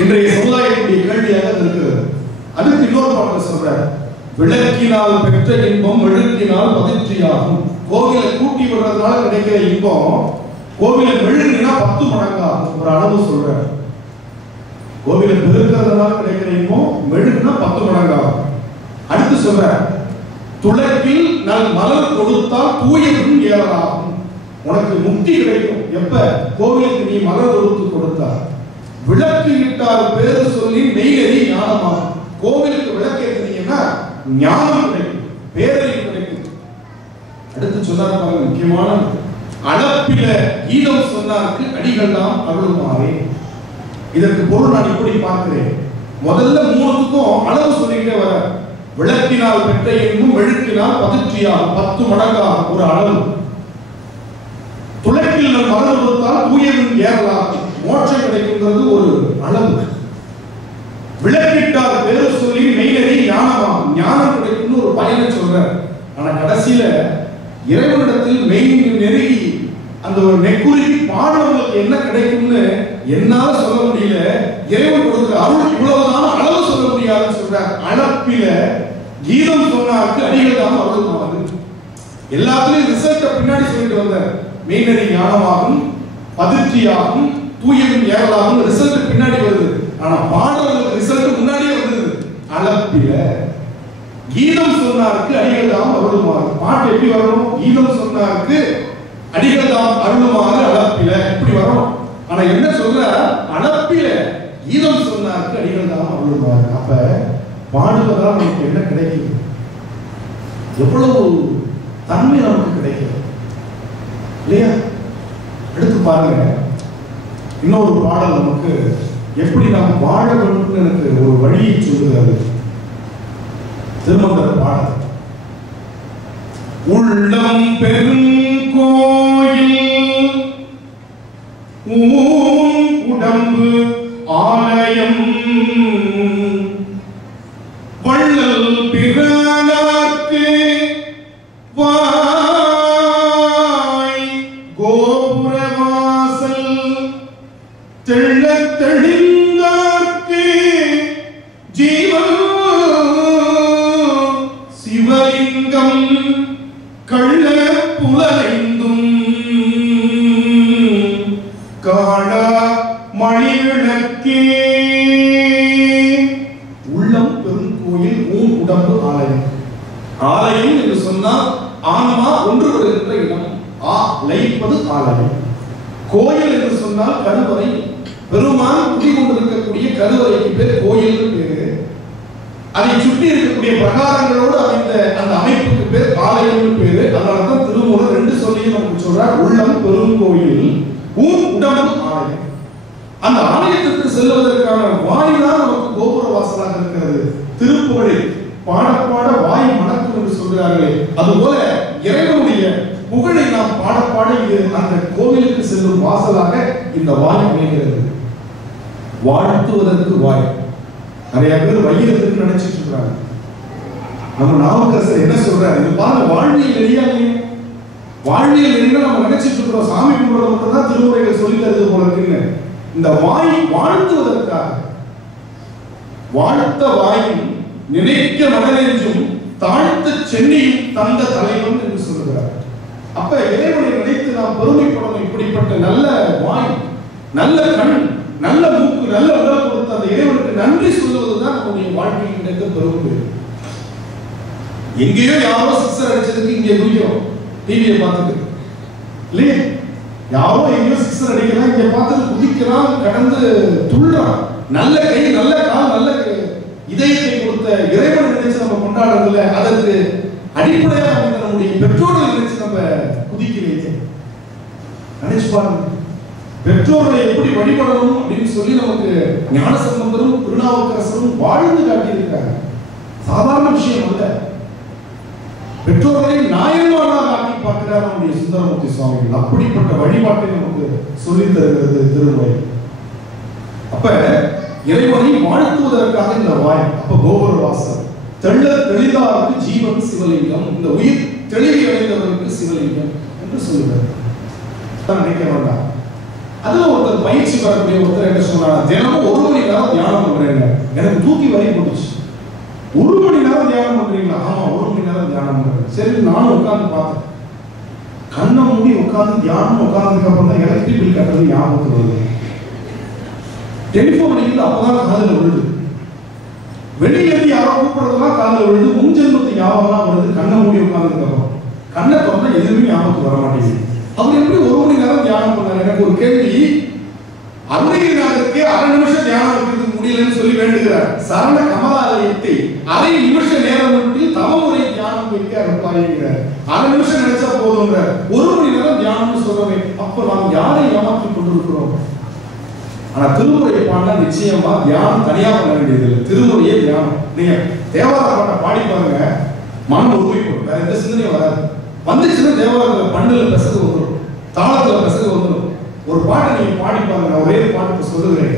இன்றைய சமுதாயத்துடைய கேள்வியாக இருக்கிறது. அதுக்கு இன்னொரு பாடல் சொல்றாரு, விளக்கினால் பெற்ற இன்பம் மெழுகினால் பதிர்ச்சியாகும். கோவிலை கூட்டி விடுறதுனால கிடைக்கிற இன்பம் கோவிலை மெழுகினா 10 மடங்காகும். ஒரு அளவு சொல்றாரு. கோவிலை பெருக்கிறதுனால கிடைக்கிற இன்பம் மெழுகுனா 10 மடங்காகும். அடுத்து சொல்றாரு, துளக்கில் நல் மலர் கொடுத்தால் தூயதும் ஏறலாகும். உனக்கு முக்தி கிடைக்கும் எப்ப கோவிலுக்கு நீ மலர் கொடுத்து கொடுத்தா. விளக்கு இட்டார் பேரு சொல்லி நெய்யறி ஞானமாகும். கோவிலுக்கு விளக்கு ஏற்றினீங்கன்னா ஞானம் கிடைக்கும், பேரறிவு கிடைக்கும். அடுத்து சொன்னார் பாருங்க, முக்கியமான அளப்பில கீதம் சொன்னாருக்கு அடிகள் தான் அருளுமாறே. இதற்கு பொருள் நான் இப்படி பார்க்கிறேன். முதல்ல 3த்துக்கும் அளவு சொல்லிக்கிட்டே வர. விளக்கினால் பெற்ற இன்பம் மெழுக்கினால் பதிர்ச்சியாகும், 10 மடங்காகும் ஒரு அளவு. துளக்கில் மலர் கொடுத்தால் தூயதும் ஏறலாம், மோட்சம் கிடைக்குங்கிறது ஒரு அளவு. விளக்கிட்டார் பேரு சொல்லி மெய்நெறி ஞானமாகும், ஞானம் கிடைக்கும்னு ஒரு பயனை சொல்றார். ஆனா கடைசியில இறைவனிடத்தில் மெய் நெருங்கி அந்த ஒரு நெக்குருகி பாடுறவங்களுக்கு என்ன கிடைக்கும்னு என்னால சொல்ல முடியல. இறைவன் கொடுக்கிற அருள் இவ்வளவுதான், அளவு சொல்ல முடியாதுன்னு சொல்றார். அளப்பில கீதம் சொன்னாருக்கு அடிகள் தான் அருளுமாறு. எல்லாத்துலயும் ரிசல்ட் பின்னாடி சொல்லிட்டு வந்தார். மெய்நெறி ஞானமாகும், பதிர்ச்சியாகும், தூயதும் ஏறலாகும், ரிசல்ட் பின்னாடி வருது. ஆனா பாடுறதுக்கு ரிசல்ட் முன்னாடியே வந்தது. அளப்பில கீதம் சொன்னாருக்கு அடிகள் தாம் அருளுமாறு. பாட்டு எப்படி வரணும்? கீதம் சொன்னாருக்கு அடிகள் தாம் அருளுமாறு அளப்பில இப்படி வரணும். ஆனா என்ன சொல்ற? அளப்பில கீதம் சொன்னாருக்கு அடிகள் தாம் அருளுமாறு. அப்ப பாடுவதால் நமக்கு என்ன கிடைக்கும்? எவ்வளவு தன்மை நமக்கு கிடைக்கும் இல்லையா? எடுத்து பாருங்க. இன்னொரு பாடல் நமக்கு எப்படி நாம் வாழ வேண்டும் எனக்கு ஒரு வழியை சொல்லுகிறது. திருமந்திர பாடல். உள்ளம் பெருங்கோயில் உடம்பு ஆலயம் வள்ளல் பிறனார்க்கு வாய் கோபுரவாசல் தெள்ளத் தெளிந்தார்க்கு ஜீவன் சிவலிங்கம் கள்ள புலனைந்தும் காண மணிவிளக்கே. உள்ளம் பெருங்கோயில் உடம்பு ஆலயம். ஆலயம் என்று சொன்னால் ஆன்மா ஒன்று வருகின்ற இடம். லயிப்பது ஆலயம். கோயில் என்று சொன்னால் சொன்னால் கருவறை. பெருமான் குடிகொண்டிருக்கக்கூடிய கருவறைக்கு பேர் கோயில் பேரு. அதை சுற்றி இருக்கக்கூடிய பிரகாரங்களோடு அமைந்த அந்த அமைப்புக்கு பேர் ஆலயம் பேரு. அதனாலதான் திருமூலர் ரெண்டு சொல்லியும் நமக்கு சொல்றார், உள்ளம் பெருங்கோயில், உடம்பு ஆலயம். அந்த ஆலயத்திற்கு செல்வதற்கான வாய்தான் நமக்கு கோபுர வாசலாக இருக்கிறது. திருப்புகழில் பாட பாட வாய் மணக்கும் என்று சொல்கிறார்களே, அதுபோல இறைவனுடைய புகழை நாம் பாட பாட இது அந்த கோவிலுக்கு செல்லும் வாசலாக இந்த வாய் அமைகிறது. வாழ்த்துவதற்கு வாய். நிறைய பேர் வையத்துக்கு நினைச்சிட்டு இருக்காங்க. நம்ம நாவுக்கரசர் என்ன சொல்றாரு, இது பாருங்க, வாழ்வியல் எளியாங்க. வாழ்வியல் எளியா நம்ம நினைச்சிட்டு இருக்கிறோம், சாமி கும்பிடுறது மட்டும் தான் திருமுறைகள் சொல்லி தருது போல இருக்குன்னு. இந்த வாய் வாழ்த்துவதற்காக, வாழ்த்த வாயும் நினைக்க மனநெஞ்சும் தாழ்த்த சென்னியும் தந்த தலைவன் என்று சொல்லுகிறார். அப்ப இறைவனை நினைத்து நாம் பெருமைப்படணும். இப்படிப்பட்ட நல்ல வாய், நல்ல கண், நல்ல மூக்கு, நல்ல உடல் கொடுத்த அந்த இறைவனுக்கு நன்றி சொல்லுவதுதான் நம்முடைய வாழ்க்கையில் கிடைத்த பெருமை. எங்கேயோ யாரோ சிக்ஸர் அடிச்சதுக்கு இங்கே குதிக்கிறோம் டிவியை பார்த்துட்டு இல்லையே. யாரோ எங்கேயோ சிக்ஸர் அடிக்கிறான், இங்க பார்த்துட்டு குதிக்கிறான், கடந்து துள்ளான். நல்ல கை, நல்ல கால், நல்ல இதயத்தை கொடுத்த இறைவன் நினைச்சு நம்ம கொண்டாடுறதுல அதற்கு அடிப்படையாக அமைந்த நம்முடைய பெற்றோர்கள் நினைச்சு நம்ம குதிக்கிறீங்க. நினைச்சு பாருங்க, பெற்றோர்களை எப்படி வழிபடணும் அப்படின்னு சொல்லி நமக்கு ஞானசம்பந்தரும் திருநாவுக்கரசரும் வாழ்ந்து காட்டியிருக்காங்க. சாதாரண விஷயம் அல்ல. பெற்றோர்களை நாயன்மாராக ஆக்கி பார்க்கிறார் நம்முடைய சுந்தரமூர்த்தி சுவாமிகள். அப்படிப்பட்ட வழிபாட்டை நமக்கு சொல்லித் தருகிறது திருமுறை. அப்ப இறைவனை வாழ்த்துவதற்காக இந்த வாய். அப்ப கோபுர வாசல். தெள்ள தெளிதாருக்கு ஜீவன் சிவலிங்கம், இந்த உயிர் தெளிவி அடைந்தவருக்கு சிவலிங்கம் என்று சொல்லுகிறார். நினைக்க வேண்டாம். அதுல ஒருத்தர் பயிற்சி பெறக்கூடிய ஒருத்தர் என்ன சொன்னாங்க, தினமும் 1 மணி நேரம் தியானம் பண்றேங்க. எனக்கு தூக்கி வரை போட்டுச்சு. 1 மணி நேரம் தியானம் பண்றீங்களா? ஆமா, 1 மணி நேரம் தியானம் பண்றேன். சரி, நானும் உட்கார்ந்து பார்த்தேன். கண்ணை மூடி உட்கார்ந்து தியானம் உட்கார்ந்ததுக்கு அப்புறம் தான் எலக்ட்ரிக் பில் கட்டுறது ஞாபகத்துக்கு வருது. டெலிபோன் அடிக்கிறது அப்பதான் காதுல விழுது. வெளியிலிருந்து யாரோ கூப்பிடுறதுலாம் காதுல விழுது. முன்ஜென்மத்து ஞாபகம்லாம் வருது கண்ணை மூடி உட்கார்ந்ததுக்கு அப்புறம். கண்ணை திறந்தா எதுவுமே ஞாபகத்துக்கு வர மாட்டேங்குது. அவர் எப்படி 1 மணி நேரம் தியானம் பண்ணாரு? எனக்கு ஒரு கேள்வி. அருணகிரிநாதருக்கு 1/2 நிமிஷம் தியானம் வைக்கிறதுக்கு முடியலன்னு சொல்லி வேண்டுகிறார். சரண கமலாலயத்தை 1/2 நிமிஷ நேரம் விட்டு தவமுறை தியானம் வைக்க அனுப்பாயிருக்கிறார். 1/2 நிமிஷம் நினைச்சா போதும்ன்ற 1 மணி நேரம் தியானம்னு சொல்றோமே, அப்ப நாம் யாரை ஏமாற்றிக் கொண்டிருக்கிறோம்? ஆனா திருமுறை பாடினா நிச்சயமா தியானம் தனியா பண்ண வேண்டியது இல்லை. திருமுறையே தியானம். நீங்க தேவார பாட்டை பாடி பாருங்க, மனம் ஒருமைப்படும், வேற எந்த சிந்தனையும் வராது. வந்துச்சுன்னா தேவாரத்துல பண்ணுல பெசகு வந்துடும், தாளத்துல பெசகு வந்துடும். ஒரு பாட்டை நீங்க பாடி பாருங்க. நான் ஒரே பாட்டை சொல்லுகிறேன்,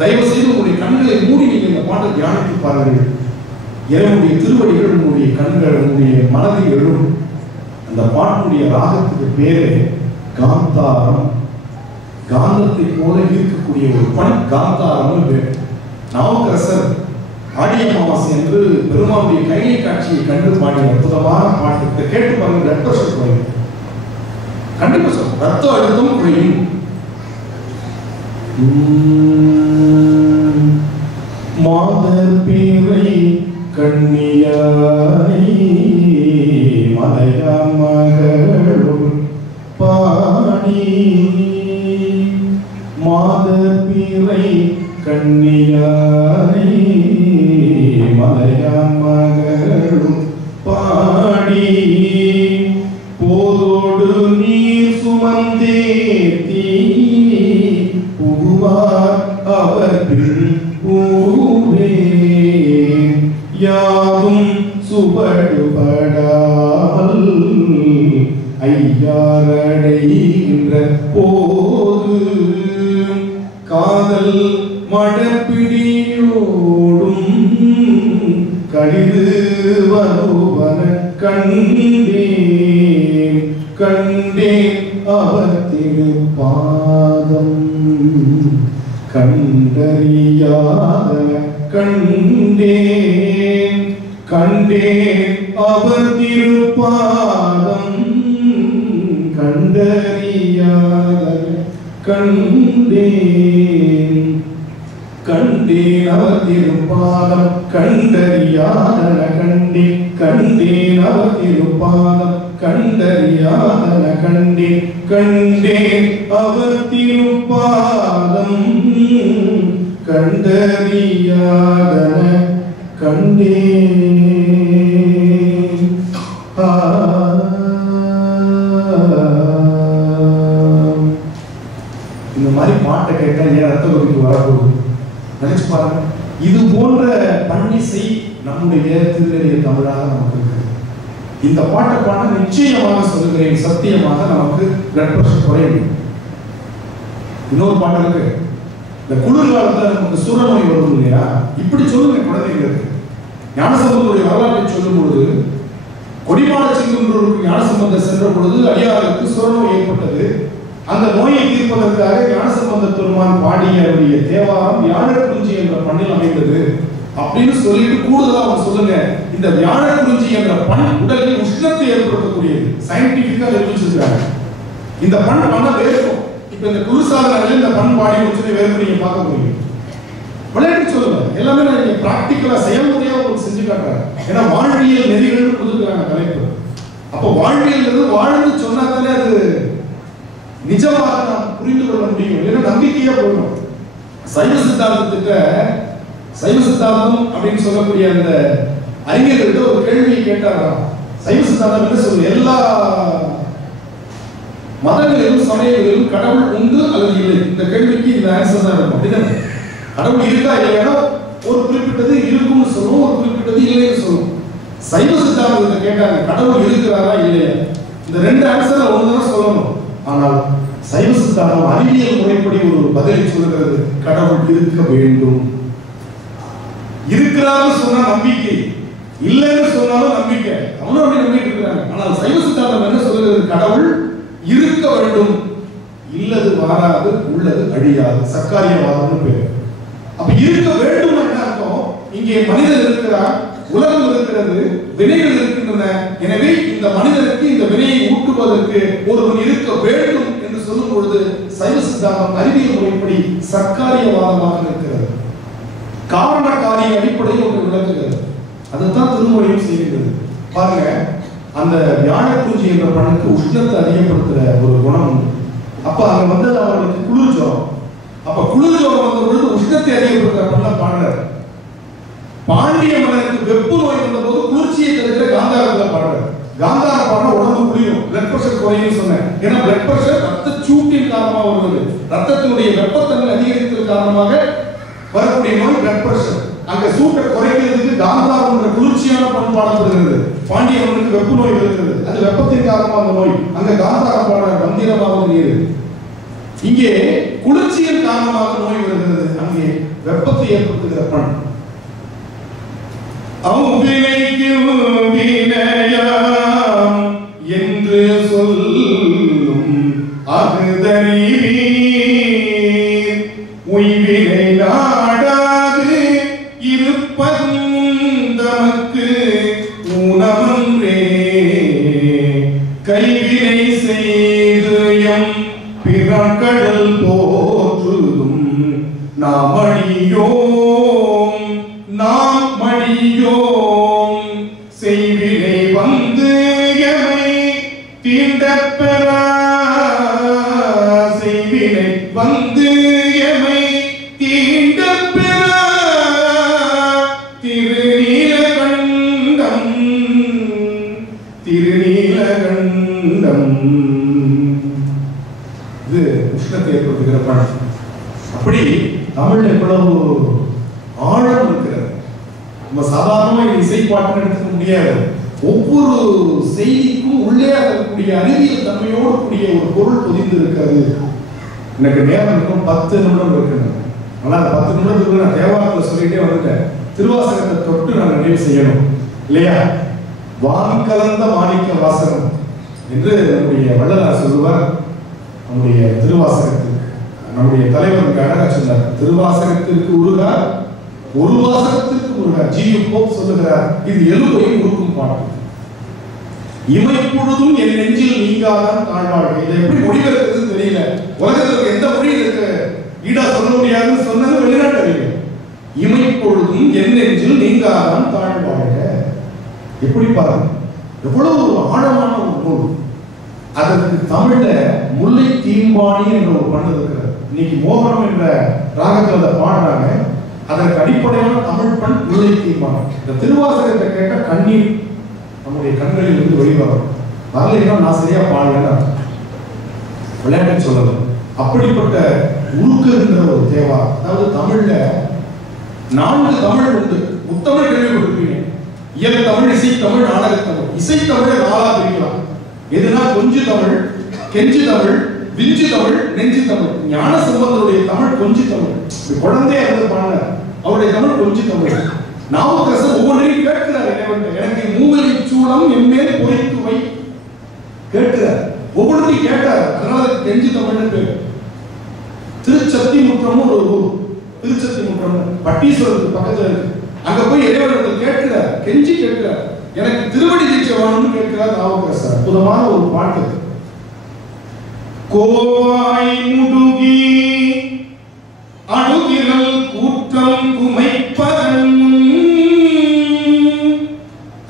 தயவு செய்து உங்களுடைய கண்களை மூடி நீங்க இந்த பாட்டை தியானித்து பாருங்கள். இறைவனுடைய திருவடிகள் உங்களுடைய கண்கள், உங்களுடைய மனதில் எழும். அந்த பாட்டுடைய ராகத்துக்கு பேரு காந்தாரம். காந்தத்தை போல இருக்கக்கூடிய ஒரு பணி காந்தாரம் பேர். நாவுக்கரசர் ஆடி அமாவாசை என்று பெருமானுடைய கையை காட்சியை கண்டு பாடிய அற்புதமான பாட்டு. கேட்டு பாருங்க, பிளட் பிரஷர் குறையும். கண்டிப்பா சொல்றேன், ரத்த அழுத்தம் குறையும். மாதர் பீரை கண்ணியாய் மலையான் மகளும் பாடி, மாதர் பீரை கண்ணியாய் மலையான் மகளும் பாடி, போதோடு நீர் சுமந்தேத்தி புகுவார் அவர்கள் பூவே, யாரும் சுபடுபடாமல் ஐயாரடைகின்ற போது, காதல் மடப்பிடியோடும் கடிது வருவன கண்டேன், கண்டேன் அவர் திருப்பாதம், கண்டறியாதன கண்டேன், கண்டேன் அவர் திருப்பாதம், கண்டறியாதன கண்டேன், கண்டேன் அவர் திருப்பாதம், கண்டறியாதன கண்டேன், கண்டேன் அவர் திருப்பாதம், கண்டறியாதன கண்டேன் கண்டேன் அவர் திருப்பாதம் கண்டறியாதன கண்டேன். இந்த மாதிரி பாட்டை கேட்க ஏன் ரத்த கொதிப்பு வரப்போகுது நினைச்சு பாருங்க. இது போன்ற பன்னிசை நம்முடைய திருநெறிய தமிழாக நமக்கு இருக்கு. இந்த பாட்டை பாட நிச்சயமாக சொல்லுகிறேன், சத்தியமாக நமக்கு பிளட் பிரஷர் குறையும். இன்னொரு பாட்டு இருக்கு, இந்த குளிர் காலத்துல நமக்கு சுரநோய் வரும் இல்லையா, இப்படி சொல்லுங்க குழந்தைங்களுக்கு. ஞானசம்பந்தருடைய வரலாற்றை சொல்லும் பொழுது, கொடிமாட செங்குன்றூருக்கு ஞானசம்பந்தர் சென்ற பொழுது அடியாருக்கு சுரநோய் ஏற்பட்டது. அந்த நோயை தீர்ப்பதற்காக ஞானசம்பந்த பெருமான் பாடிய தேவாரம் வியாழக்குறிஞ்சி என்ற பண்ணில் அமைந்தது அப்படின்னு சொல்லிட்டு கூடுதலா அவங்க சொல்லுங்க, இந்த வியாழக்குறிஞ்சி என்ற பண் உடலில் உஷ்ணத்தை ஏற்படுத்தக்கூடியது. சயின்டிபிக்கா நிரூபிச்சிருக்காங்க. இந்த பண் பண்ண வேர்க்கும். இப்ப இந்த குளிர்சாதனையில இந்த பண் பாடி முடிச்சு வேர்ப்பு நீங்க பார்க்க முடியும். விளையாட்டு சொல்லுங்க, எல்லாமே நான் இங்க பிராக்டிக்கலா செயல்முறையா உங்களுக்கு செஞ்சு காட்டுறேன். ஏன்னா வாழ்வியல் நெறிகள் கொடுக்குறாங்க தலைப்பு. அப்ப வாழ்வியல் வாழ்ந்து சொன்னாலே அது நிஜமாக நாம் புரிந்து கொள்ள முடியும். ஏன்னா நம்பிக்கையா போகணும். சைவ சித்தாந்தத்துக்கு சைவ சித்தாந்தம் அப்படின்னு சொல்லக்கூடிய அந்த அறிஞர்கள்ட்ட ஒரு கேள்வியை கேட்டாராம். சைவ சித்தாந்தம் என்ன சொல்லுது? எல்லா மதங்களிலும் சமயங்களிலும் கடவுள் உண்டு அல்லது இல்லை, இந்த கேள்விக்கு இந்த ஆன்சர் தான் இருக்கும். அப்படிதானே? கடவுள் இருக்கா இல்லையா ஒரு குறிப்பிட்டது இருக்கும்னு சொல்லுவோம், ஒரு குறிப்பிட்டது இல்லைன்னு சொல்லுவோம். சைவ சித்தாந்தத்தை கேட்டாங்க, கடவுள் இருக்கிறாரா இல்லையா? இந்த ரெண்டு ஆன்சர்ல ஒண்ணுதான் சொல்லணும். ஆனால் சைவ சித்தாந்தம் அறிவியல் முறைப்படி ஒரு பதிலை சொல்லுகிறது, கடவுள் இருக்க வேண்டும். இருக்கிறான்னு சொன்னா நம்பிக்கை, இல்லைன்னு சொன்னாலும் நம்பிக்கை. அவனும் அப்படி நம்பிட்டு இருக்கிறாங்க. ஆனால் சைவ சித்தாந்தம் என்ன சொல்லுகிறது? கடவுள் இருக்க வேண்டும். இல்லது மாறாது, உள்ளது அழியாது, சக்காரியவாதம்னு பேரு. அப்ப இருக்க வேண்டும் என்ன அர்த்தம்? இங்கே மனிதன் இருக்கிறார், உலகம் இருக்கிறது, வினைகள் இருக்கின்றன. எனவே இந்த மனிதனுக்கு இந்த வினையை ஊட்டுவதற்கு ஒருவன் இருக்க வேண்டும் என்று சொல்லும் பொழுது சைவ சித்தாந்தம் அறிவியல் முறைப்படி சர்க்காரியவாதமாக இருக்கிறது. காரண காரிய அடிப்படையில் ஒன்று விளக்குகிறது. அதுதான் திருமுறையும் செய்கிறது. பாருங்க, அந்த வியாழக்குறிஞ்சி என்ற பணக்கு உஷ்ணத்தை அதிகப்படுத்துற ஒரு குணம் உண்டு. அப்ப அங்க வந்தது அவர்களுக்கு குளிர் ஜுரம். அப்ப குளிர் ஜுரம் வந்த பொழுது உஷ்ணத்தை அதிகப்படுத்துற பண்ண பாடுறாரு. பாண்டிய மன்னனுக்கு வெப்பு நோய் வந்த போது குளிர்ச்சியை தருகிற காந்தாரத்துல பாடுறாரு. காந்தார பாடுற உடம்பு குளிரும், பிளட் பிரஷர் குறையும் சொன்னேன். ஏன்னா பிளட் பிரஷர் ரத்த சூட்டின் காரணமாக வருவது, ரத்தத்தினுடைய வெப்பத்தன்மை அதிகரித்தது காரணமாக வரக்கூடிய நோய் பிளட் பிரஷர். அங்க சூட்டை குறைக்கிறதுக்கு காந்தாரம் என்ற குளிர்ச்சியான பண் பாடப்படுகிறது. பாண்டிய மன்னனுக்கு வெப்பு நோய் வருகிறது, அது வெப்பத்தின் காரணமாக நோய். அங்க காந்தாரம் பாடுற மந்திரமாக நீர். இங்கே குளிர்ச்சியின் காரணமாக நோய் வருகிறது, அங்கே வெப்பத்தை ஏற்படுத்துகிற பண். அவ்வினைக்கும் வினையாம் என்று சொல்லும் அகுதறிவீர், உய்வினை நாடாது இருப்பதும் தமக்கு ஊனமன்றே, கைவினை செய்து எம் பிறக்கடல் போற்றுதும் நாம் அழியோம், நாம் மடியோம், செய்வினை வந்து எமை தீண்டப் பெறா, செய்வினை வந்து எமை தீண்டப் பெறா, திருநீலகண்டம், திருநீலகண்டம். இது உஷ்ணத்தை ஏற்படுத்துகிற பணம். அப்படி தமிழ் எவ்வளவு ஆழம் இருக்கிறது. நம்ம சாதாரணமா இசைப்பாட்டுன்னு எடுத்துக்க முடியாது. ஒவ்வொரு செய்திக்கும் உள்ளே இருக்கக்கூடிய அறிவியல் தன்மையோடு கூடிய ஒரு பொருள் பொதிந்து இருக்கிறது. எனக்கு நேரம் இருக்கும், 10 நிமிடம் இருக்குங்க. ஆனா அந்த 10 நிமிடத்துக்குள்ள நான் தேவாரத்தில் சொல்லிட்டே வந்துட்டேன். திருவாசகத்தை தொட்டு நான் நினைவு செய்யணும் இல்லையா? வான் கலந்த மாணிக்க வாசகம் என்று நம்முடைய வள்ளலார் சொல்லுவார். நம்முடைய திருவாசகத்துக்கு நம்முடைய தலைவருக்கு அழகா சொன்னார், திருவாசகத்திற்கு உருகார், ஒரு வாசகத்திற்கு உருகார். ஜி.யு. போப் சொல்லுகிறார், இது எலும்பையும் உருக்கும் பாட்டு. இமைப்பொழுதும் என் நெஞ்சில் நீங்காதான் தாழ்வாழ்வு. இதை எப்படி மொழிபெயர்க்கிறதுன்னு தெரியல. உலகத்தில் எந்த மொழியில் இருக்க ஈடா சொல்ல முடியாதுன்னு சொன்னது வெளிநாட்டு அறிவியல். இமைப்பொழுதும் என் நெஞ்சில் நீங்காதான் தாழ்வாழ்க. எப்படி பாருங்க, எவ்வளவு ஒரு ஆழமான ஒரு நூல். அதற்கு தமிழ்ல முல்லை தீம்பாணி என்ற ஒரு பண்ணு இருக்கிறது. இன்னைக்கு மோகனம் என்ற ராகத்தில் அதை பாடுறாங்க. அதற்கு அடிப்படையான தமிழ் பண் முல்லை தீம்பாணி. இந்த திருவாசகத்தை கேட்ட கண்ணீர் நம்முடைய கண்களில் இருந்து வெளிவரும். வரலைன்னா நான் சரியா பாடல விளையாட்டு சொல்லல. அப்படிப்பட்ட உருக்குகின்ற ஒரு தேவா. அதாவது தமிழ்ல 4 தமிழ் உண்டு. முத்தமிழ் கேள்விப்பட்டிருப்பீங்க. இயல் தமிழ், இசை தமிழ், நாடக தமிழ். இசை தமிழை 4ஆ பிரிக்கலாம். எதுனா கொஞ்சு தமிழ், கெஞ்சு தமிழ், விஞ்சு தமிழ், நெஞ்சு தமிழ். ஞான சம்பந்தருடைய தமிழ் கொஞ்சு தமிழ். குழந்தையா இருந்து பாருங்க, அவருடைய தமிழ் கொஞ்சு தமிழ். நாவுக்கரசர் ஒவ்வொன்றையும் கேட்கிறார். எனக்கு மூவலி சூளம் எம்மேல் பொறித்து வை கேட்கிறார். ஒவ்வொன்றையும் கேட்டார். அதனால கெஞ்சு தமிழ்னு பேர். திருச்சத்திமுற்றம் ஒரு ஊர். திருச்சத்திமுற்றம் பட்டீஸ்வரத்துக்கு பக்கத்துல இருக்கு. அங்க போய் இறைவனிடத்தில் கேட்கிறார், கெஞ்சி கேட்கிறார். எனக்கு திருவடி தீட்சை வேணும்னு கேட்கிறார் நாவுக்கரசர். அற்புதமான ஒரு பாட்டு. கோவாய் முடுகி அணுகிரல் கூற்றம் குமைப்பதன்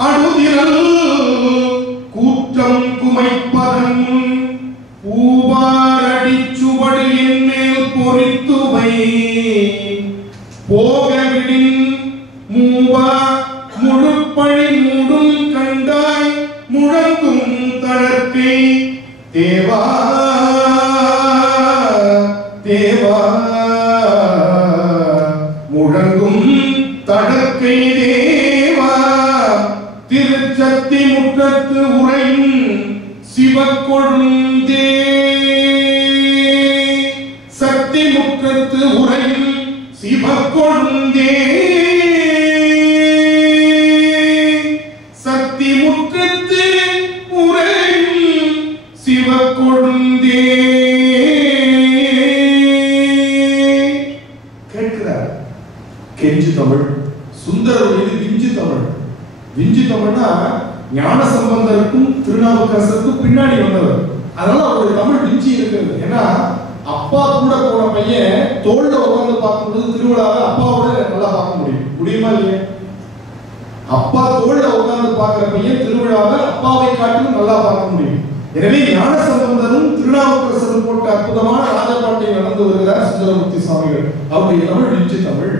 அணுகிரல் கூற்றம் குமைப்பதன் பூவாரடி சுவடு என் மேல் பொறித்துவை போகவிடின் மூவா முழுப்பழி மூடும் கண்டாய் முழங்கும் தளர்க்கை தேவா தேவா முழங்கும் தடக்கை தேவா திருச்சத்தி முற்றத்து உரையும் சிவக்கொழுந்தே சக்தி முற்றத்து உரையும் சிவக்கொழுந்தே சக்தி முற்றத்து உரையும் சிவக்கொழுந்தே கேட்கிறார். கெஞ்சு தமிழ். சுந்தரருடைய விஞ்சு தமிழ். விஞ்சு தமிழ்னா ஞான சம்பந்தருக்கும் திருநாவுக்கரசருக்கும் பின்னாடி வந்தவர். அதனால அவருடைய தமிழ் விஞ்சி இருக்கிறது. ஏன்னா அப்பா கூட போன பையன் தோல்ல உட்கார்ந்து பார்க்கும்போது திருவிழாவை அப்பாவோட நல்லா பார்க்க முடியுமா இல்லையா? அப்பா தோல்ல உட்கார்ந்து பார்க்கிற பையன் திருவிழாவை அப்பாவை காட்டிலும் நல்லா பார்க்க முடியும். எனவே ஞான சம்பந்தரும் திருநாவுக்கரசரும் போட்ட அற்புதமான ராஜபாட்டை நடந்து வருகிறார் சுந்தரமூர்த்தி சுவாமிகள். அவருடைய தமிழ் விஞ்சு தமிழ்.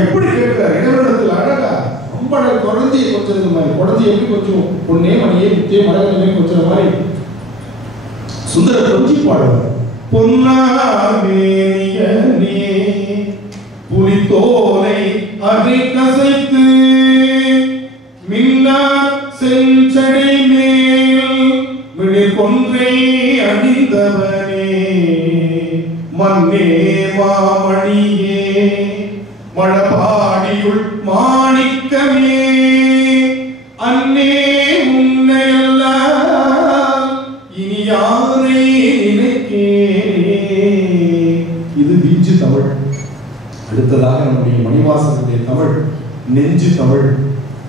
எப்படி கேட்கிறார்? இடைவெளத்தில் அழகா ரொம்ப குழந்தைய கொஞ்சம் மாதிரி குழந்தைய எப்படி கொஞ்சம் பொண்ணே மணியே முத்திய மரங்களே கொஞ்சம் மாதிரி சுந்தர கொஞ்சி பாடுவார். பொன்னாமேனியனே புலித்தோலை அதை கசைத்து மின்னா செஞ்சடை மேல் விழில் கொன்றை அணிந்தவனே மன்னே மாமணியே மழபாடியுள் மாணிக்கமே அன்னே உன்னையெல்லாம் இனி யாரை நினைக்கே. இது விஞ்சு தமிழ். அடுத்ததாக நம்முடைய மணிவாசகருடைய தமிழ் நெஞ்சு தமிழ்.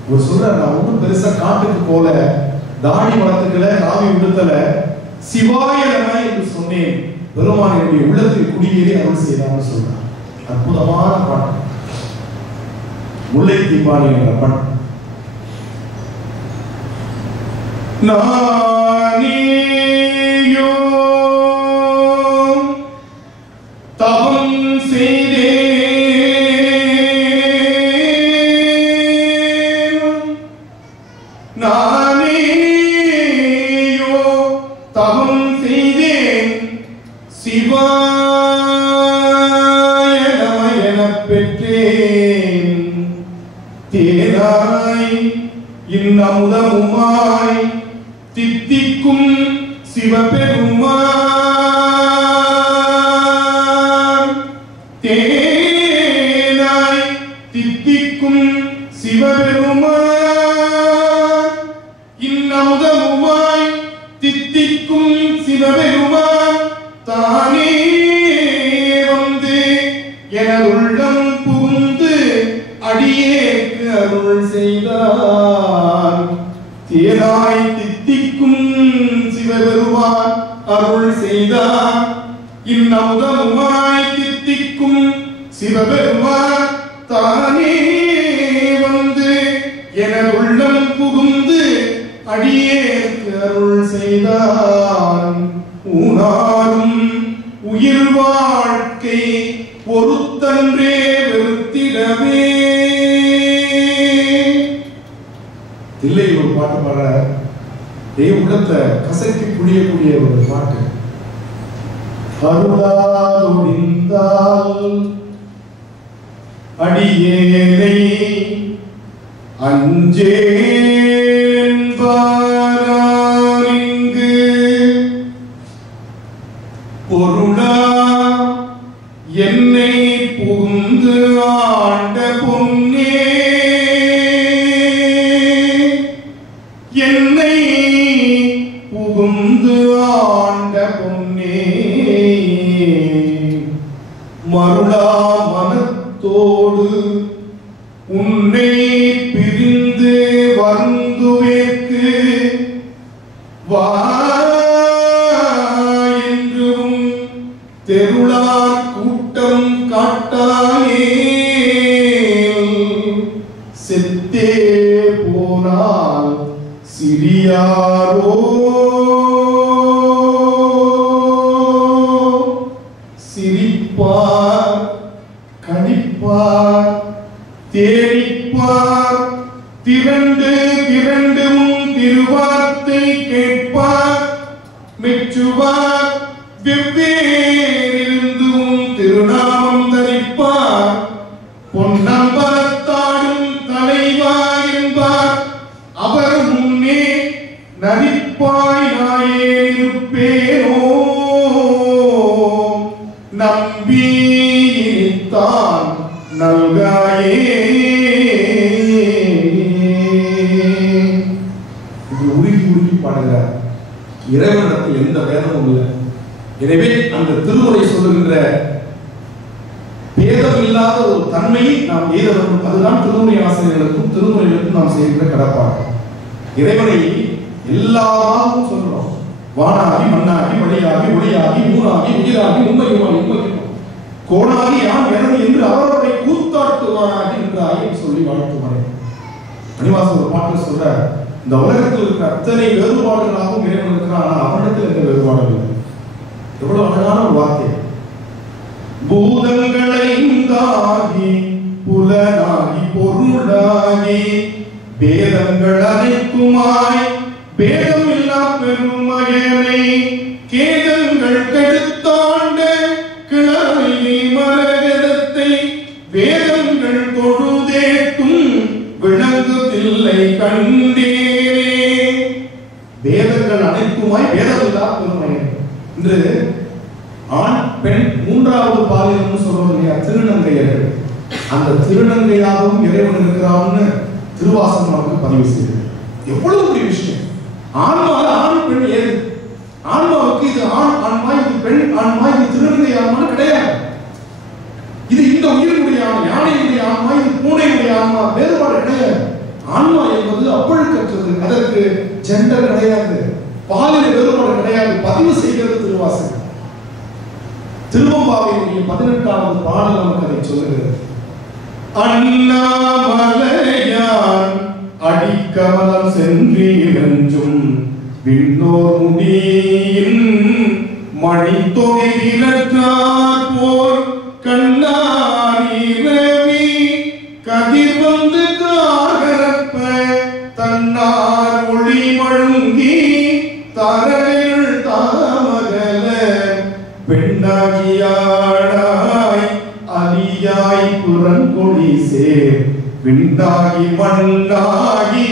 ஒரு சொல்ற, நான் ஒன்றும் பெருசா காட்டுக்கு போல, தாடி வளர்த்துக்கல, காவி உடுத்தல, சிவாய நம என்று சொன்னேன், பெருமான் என்னுடைய உள்ளத்தில் குடியேறி அருள் செய்தான்னு சொல்றார். அற்புதமான பாட்டு முல்லை தீம்பாணி என்ற பாட்டு. நானேயோ தவம் செய்தேன், நானேயோ தவம் செய்தேன், சிவாய நம எனப் பெற்றேன். தேனாய் இன்னமுதமுமாய் தித்திக்கும் சிவபெருமான், தேனாய் தித்திக்கும் சிவபெருமான், இன்னமுதமுமாய் தித்திக்கும் சிவபெருமான் தானே வந்து எனதுள்ளம் புகுந்து அடியேற்கு அருள் செய்தார். தேனாய் தித்திக்கும் சிவபெருமான் அருள் செய்தார். இன்னமுதமுமாய் தித்திக்கும் சிவபெருமான் தானே வந்து எனதுள்ளம் புகுந்து அடியேற்கு அருள் செய்தான் ஊனாரும் உயிர் வாழ்க்கை பொறுத்தன்றே வெறுத்திடவே. தில்லை ஒரு பாட்டு பாடுற உள்ளத்தை கசக்கி புரியக்கூடிய ஒரு பாட்டு. அருளால் ஒழிந்தால் அடியேனை அஞ்சேன்பராரிங்கு பொருளா என்னை புகுந்து ஆண்ட பொன்னே, என்னை புகுந்து ஆண்ட பொன்னே, மருளா மனத்தோடு உன்னை பிரிந்து வருந்துவேற்கு வா என்றும் தெருளார் கூட்டம் காட்டாயே. செத்தே போனால் சிறியாரோ சிரிப்பார் கணிப்பார் தேடிப்பார் திரண்டு திரண்டு உன் திருவார்த்தை கேட்பார் மெச்சுவார் வெவ்வேறிருந்து உன் திருநாமம் தரிப்பார் பொன்னம்பலத்தாடும் தலைவா என்பார் அவர் முன்னே நடிப்பாய் நாயே இருப்பேனோ நம்பித்தான் நல்காயே. உருகி உருகி பாடுகிறார். இறைவனிடத்தில் எந்த வேதமும் இல்லை. எனவே அந்த திருமுறை சொல்லுகின்ற பேதம் இல்லாத ஒரு தன்மையை நாம் எய்த வேண்டும். அதுதான் திருமுறை ஆசிரியர்களுக்கும் திருமுறைகளுக்கும் நாம் செய்கின்ற கடப்பாடு. இறைவனை எல்லாரும் சொல்றோம். வானாகி மண்ணாகி வழியாகி ஒளியாகி ஊனாகி உயிராகி உண்மையுமாய் உண்மையும் கோணாகி யான் எனது என்று அவரவரை கூத்தாட்டுவானாகி என்றாய் சொல்லி வாழ்த்துவாரே. மணிவாசன் ஒரு பாட்டு சொல்ற, இந்த உலகத்தில் இருக்கிற அத்தனை வேறுபாடுகளாகவும் இறைவன் இருக்கிறான், ஆனால் அவனிடத்தில் எந்த வேறுபாடும் இல்லை. எவ்வளவு அழகான ஒரு வார்த்தை. பூதங்களைந்தாகி புலனாகி பொருளாகி பேதங்கள் அனைத்துமாய் பேதம் இல்லா பெருமகனை கேதங்கள் கெடுத்தாண்ட கிளறி மரகதத்தை வேதங்கள் தொழுதேத்தும் விளங்குதில்லை கண்டேனே. வேதங்கள் அனைத்துமாய் பேதம் இல்லா பெருமகன். இன்று ஆண் பெண் மூன்றாவது பாலியல்னு சொல்றோம் இல்லையா, திருநங்கையர்கள். அந்த திருநங்கையாகவும் இறைவன் இருக்கிறான்னு திருவாசகம் நமக்கு பதிவு செய்யுது. எவ்வளவு பெரிய விஷயம். ஆன்மால ஆண் பெண் ஏது? ஆன்மாவுக்கு இது ஆண் ஆன்மா, இது பெண் ஆன்மா, இது திருநங்கை ஆன்மா கிடையாது. இது இந்த உயிருடைய ஆன்மா, யானையுடைய ஆன்மா, இது பூனையுடைய ஆன்மா, வேறுபாடு கிடையாது. ஆன்மா என்பது அப்பழுக்கற்றது. அதற்கு ஜெண்டர் கிடையாது, பாலின வேறுபாடு கிடையாது. பதிவு செய்கிறது திருவாசகம். திருவம்பாவையினுடைய 18வது பாடல் நமக்கு அதை சொல்லுகிறது. அண்ணாமலையான் அடிக்கமலம் சென்றீரஞ்சும் விண்ணோர் முடியின் மணித்தொகை விரற்றார் போர் கண்ணாரிரவி கதிர் வந்து காகரப்ப தன்னார் ஒளி மழுங்கி தரையுள் தாமகல பெண்ணாகியாடாய் அலியாய் புறங்கொடி சேர் விண்ணாகி மண்ணாகி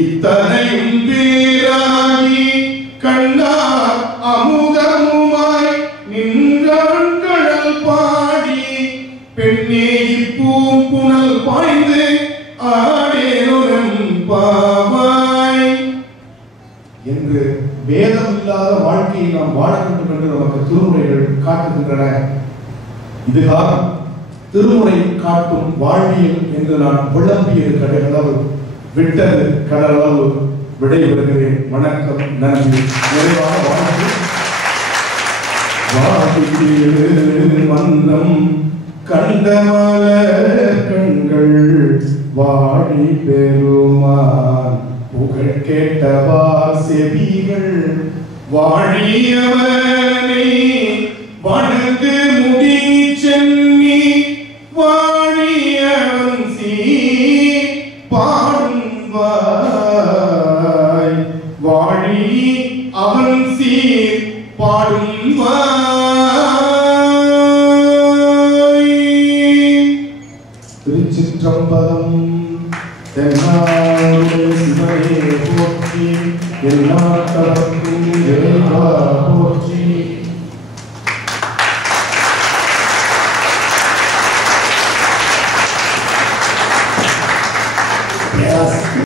இத்தனையும் பேராகி கண்ணார் அமுதமுமாய் நின்றான் கடல் பாடி பெண்ணே பூப்புணல் பாய்ந்து ஆடேனும் பாவாய் என்று வேதம் இல்லாத வாழ்க்கையை நாம் வாழ வேண்டும் என்று நமக்கு திருமுறைகள் காட்டுகின்றன. இதுதான் திருமுறை காட்டும் வாழ்வியல் என்று நான் விளம்பியது கடலளவு விட்டது கடலளவு விடைபெறுகிறேன். வணக்கம், நன்றி. நிறைவான வாழ்க்கை மந்தம் கண்டமல கண்கள் வாடி பெருமான் புகழ் கேட்டவாசி செவிகள் வாழியவனை வணங்கு முடி சென்னி வாழியவன் சீ பாடும் வாழி அவன் சீர் பாடும் திருச்சிற்றம்பலம். தென்னாடுடைய சிவனே போற்றி, எல்லா தரப்பும் இறைவா போற்றி.